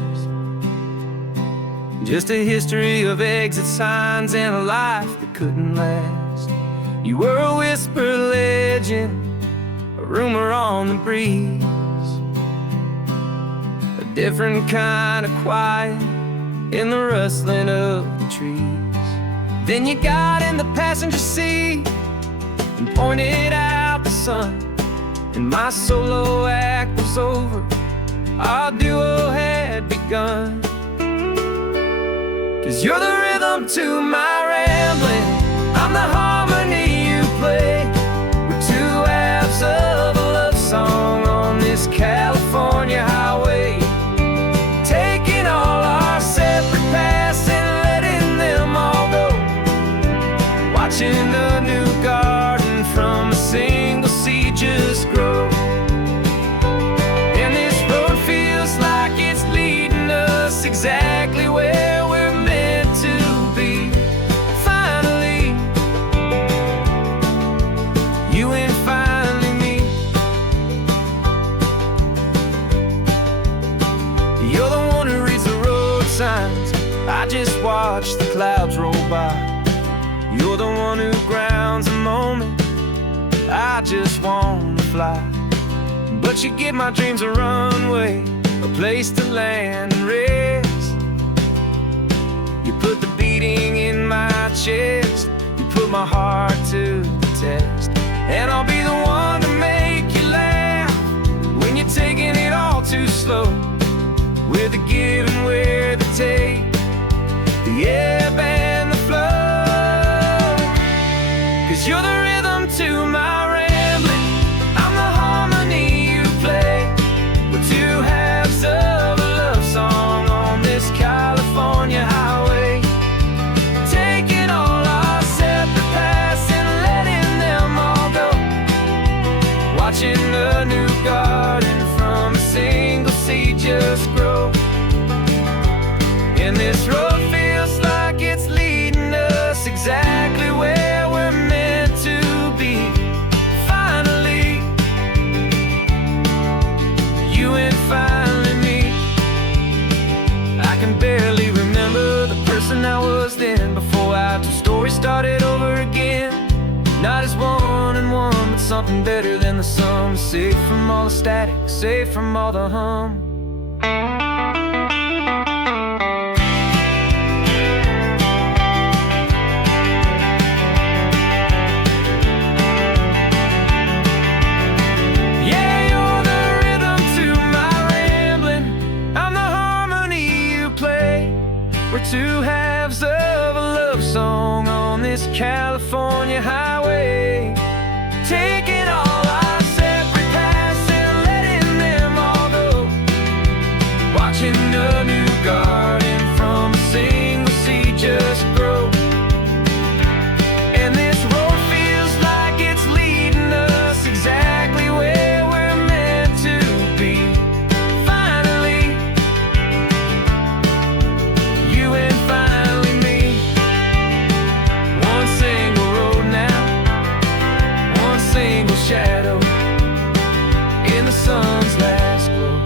Just a history of exit signs and a life that couldn't last. You were a whisper legend, a rumor on the breeze, a different kind of quiet in the rustling of the trees. Then you got in the passenger seat and pointed out the sun, and my solo act was over, our duo had begun. 'Cause you're the rhythm to my rambling, I'm the harmony you play. We're two halves of a love song on this California highway, taking all our separate paths and letting them all go, watching a new garden from a single seed just grow. And this road feels like it's leading us exactly where we're meant to be. Finally, you and finally me. You're the one who reads the road signs, I just watch the clouds roll by. You're the one who grounds a moment, I just wanna fly. But you give my dreams a runway, a place to land and rest. You put the beating in my chest, you put my heart to the test. And I'll be the one to make you laugh when you're taking it all too slow. We're the give and we're the take, the ebb and the flow. 'Cause you're the rhythm to my rambling, I'm the harmony you play. We're two halves of a love song on this California highway, taking all our separate paths and letting them all go, watching a new garden from a single seed just grow. And this road feels like it's leading us exactly where we're meant to be. Finally, you and finally me. I can barely remember the person I was then, before our two stories started over again. Not as one and one, but something better than the sum. Safe from all the static, safe from all the hum. We're two halves of a love song on this California highway, taking all our separate paths and letting them all go, watching a new garden from a single seed just grow. And this road feels like it's leading us exactly where we're meant to be. Finally, you and finally me. One single road now, one single shadow in the sun's last glow.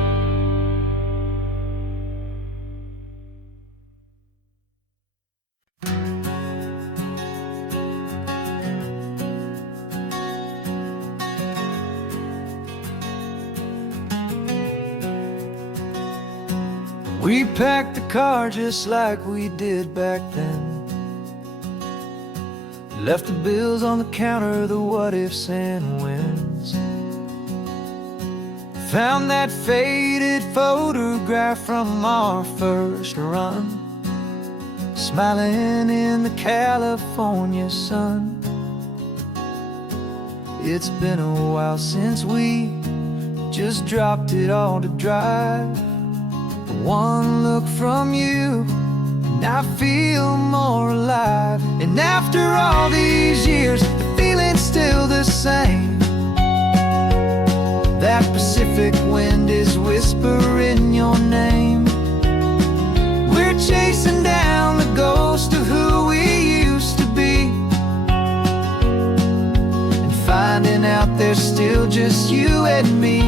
We packed the car just like we did back then, left the bills on the counter, the what ifs and whens. Found that faded photograph from our first run, smiling in the California sun. It's been a while since we just dropped it all to drive. One look from you and I feel more alive. And after all these years, the feeling's still the same. That Pacific wind is whispering your name. We're chasing down the ghost of who we used to be, and finding out there's still just you and me.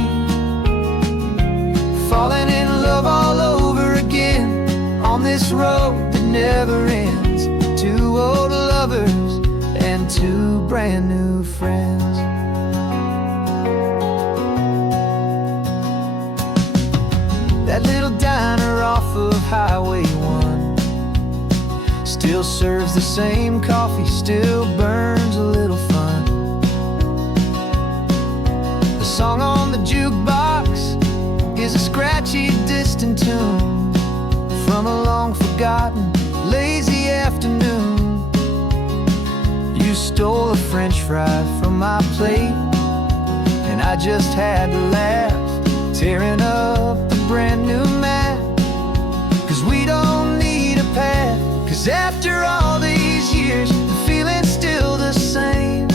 Falling in love all over again on this road that never ends. Two old lovers and two brand new friends. That little diner off of Highway 1 still serves the same coffee, still burns a little fun. The song on the jukebox is a scratchy, distant tune from a long forgotten, lazy afternoon. You stole a French fry from my plate, and I just had to laugh, tearing up the brand new map. Cause we don't need a path, cause after all these years, the feeling's still the same.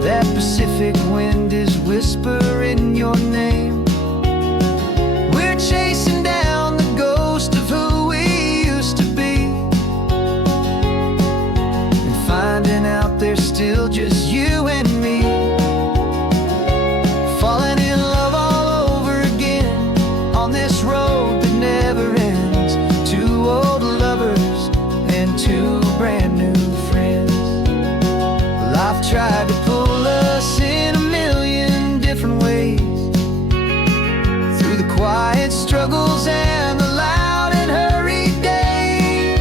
That Pacific wind is whispering your name. We're chasing down the ghost of who we used to be, and finding out there's still just you and me. Falling in love all over again on this road that never ends. Two old lovers and two brand new friends. Life tried to pull us in a million different ways, through the quiet struggles and the loud and hurried days.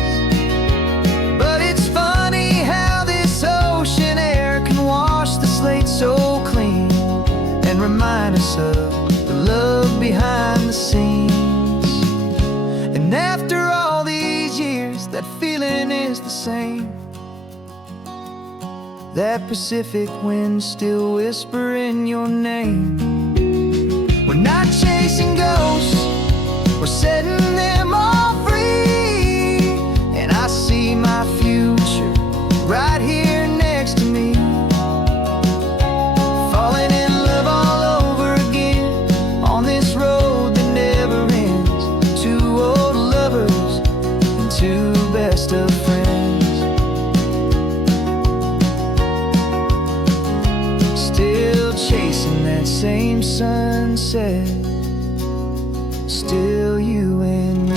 But it's funny how this ocean air can wash the slate so clean, and remind us of the love behind the scenes. And after all these years, that feeling is the same. That Pacific wind still whispering your name. We're not chasing ghosts, we're setting them all free. And I see my future right here next to me. Falling in love all over again on this road that never ends. Two old lovers and two best of friends. Still chasing that same sunset, still you and me.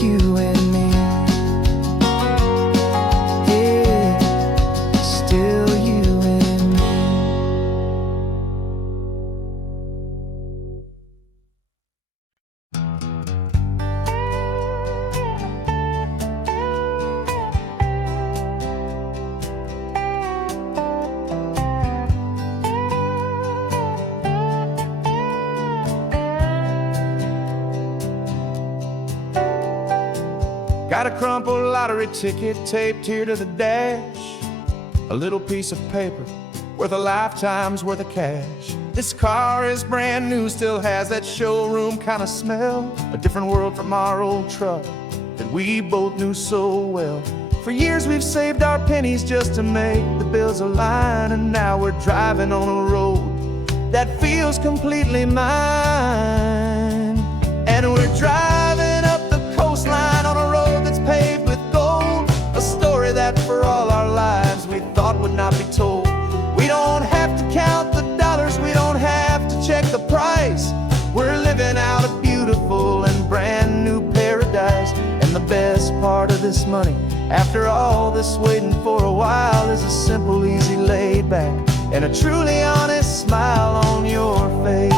You and me. Yeah, still you and me. Got a crumpled lottery ticket taped here to the dash, a little piece of paper worth a lifetime's worth of cash. This car is brand new, still has that showroom kind of smell, a different world from our old truck that we both knew so well. For years we've saved our pennies just to make the bills align, and now we're driving on a road that feels completely mine. And we're driving up the coastline on a road that's paved with gold, a story that for all our lives we thought would not be told. We don't have to count the dollars, we don't have to check the price. We're living out a beautiful and brand new paradise. And the best part of this money, after all this waiting for a while, is a simple, easy, laid back, and a truly honest smile on your face.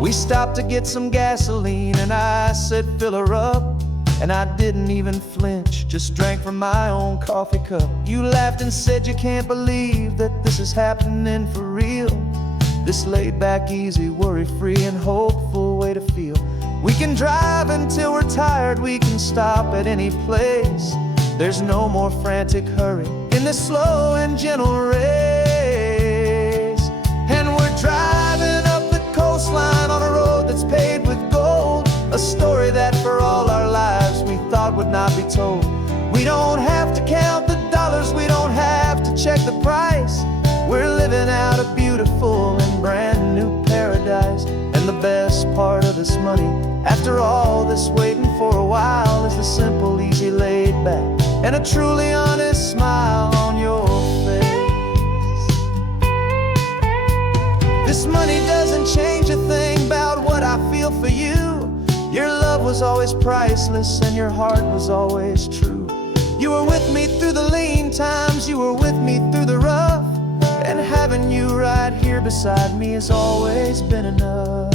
We stopped to get some gasoline and I said fill her up, and I didn't even flinch, just drank from my own coffee cup. You laughed and said you can't believe that this is happening for real, This laid back, easy, worry-free and hopeful way to feel. We can drive until we're tired, we can stop at any place. There's no more frantic hurry in this slow and gentle race. And we're driving up the coastline on a road that's paved with gold, a story that for all our lives we thought would not be told. We don't have to count the dollars, we don't have to check the price. We're living out a beautiful and brand new paradise. And the best part of this money, after all this waiting for a while, is the simple, easy, laid back, and a truly honest smile on your face. This money doesn't change a thing about what I feel for you. Your love was always priceless and your heart was always true. You were with me through the lean times, you were with me through the rough, and having you right here beside me has always been enough.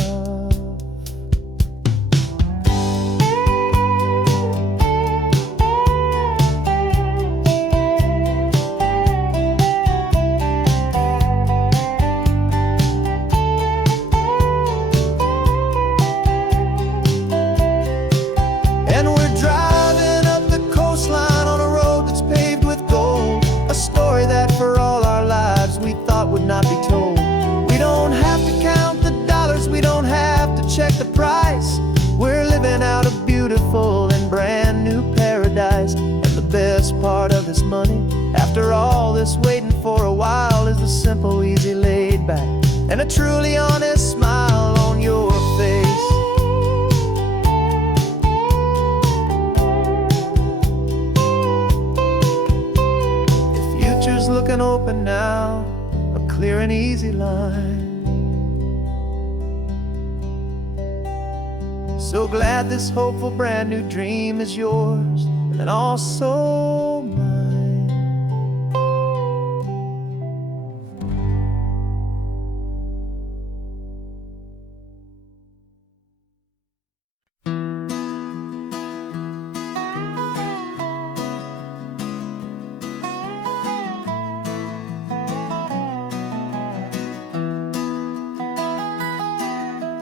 And we're driving up the coastline on a road that's paved with gold, a story that for all our lives we thought would not be told. We don't have to count the dollars, we don't have to check the price. We're living out a beautiful and brand new paradise. And the best part of this money, after all this waiting for a while, is the simple, easy, laid back, and a truly honest smile on your face. Looking open now, a clear and easy line. So glad this hopeful brand new dream is yours and also mine.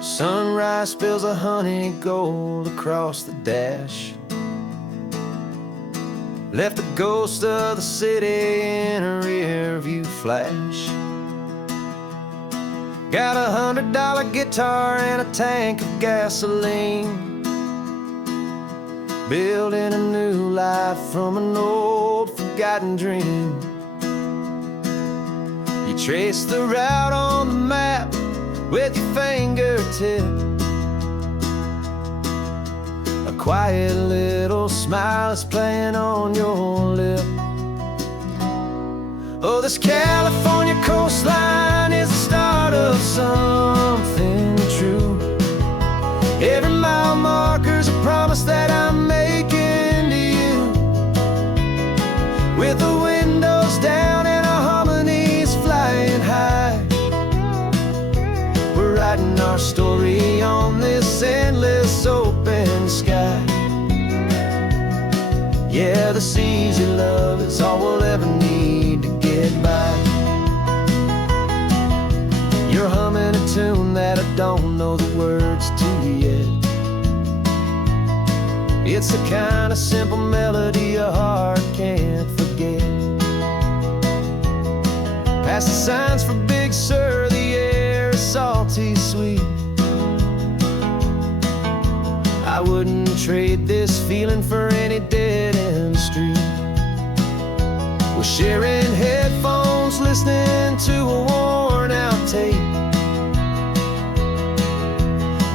Sunrise spills a honey gold across the dash, left the ghost of the city in a rear view flash. Got a $100 guitar and a tank of gasoline, building a new life from an old forgotten dream. You trace the route on the map with your fingertip, a quiet little smile is playing on your lip. Oh, this California coastline is the start of something true. Every mile marker's a promise that I'm making to you. With the windows down and our harmonies flying high, we're writing our story on this endless open sky. Yeah, this easy love is all we'll ever need to get by. You're humming a tune that I don't know the words to yet. It's the kind of simple melody a heart can't forget. Past the signs for Big Sur, the air is salty sweet. I wouldn't trade this feeling for any dead-end street. We're sharing headphones, listening to a worn-out tape,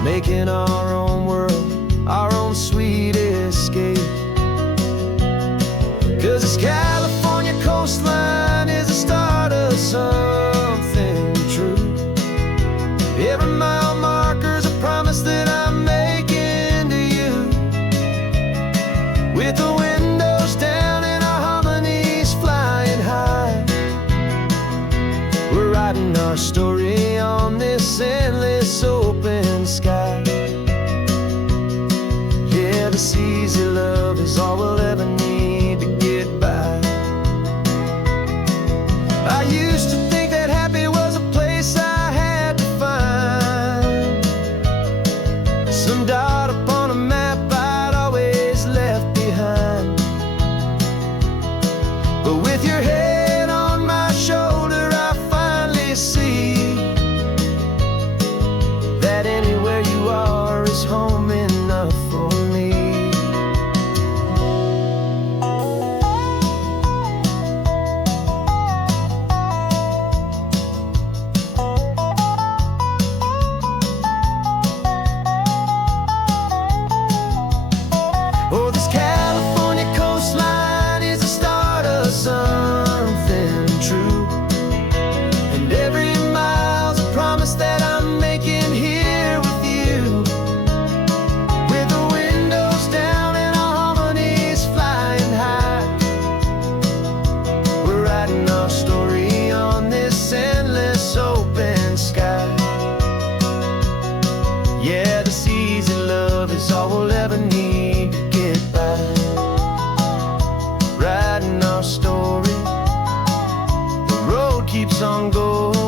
making our own world, our own sweet escape. 'Cause this California coastline is the start of something true. Every mile marker's a promise that I'm making to you. With the windows down and our harmonies flying high, we're writing our story on this endless open sky. Yeah, this easy love is all we'll ever need to get by. that anywhere you are is home enough for me. Oh, this California coastline is the start of something true, and every mile's a promise that I'm making here with you. With the windows down and our harmonies flying high, we're writing our story on this endless open sky. Yeah, this easy love is all we'll ever need to get by. Writing our story, the road keeps on going.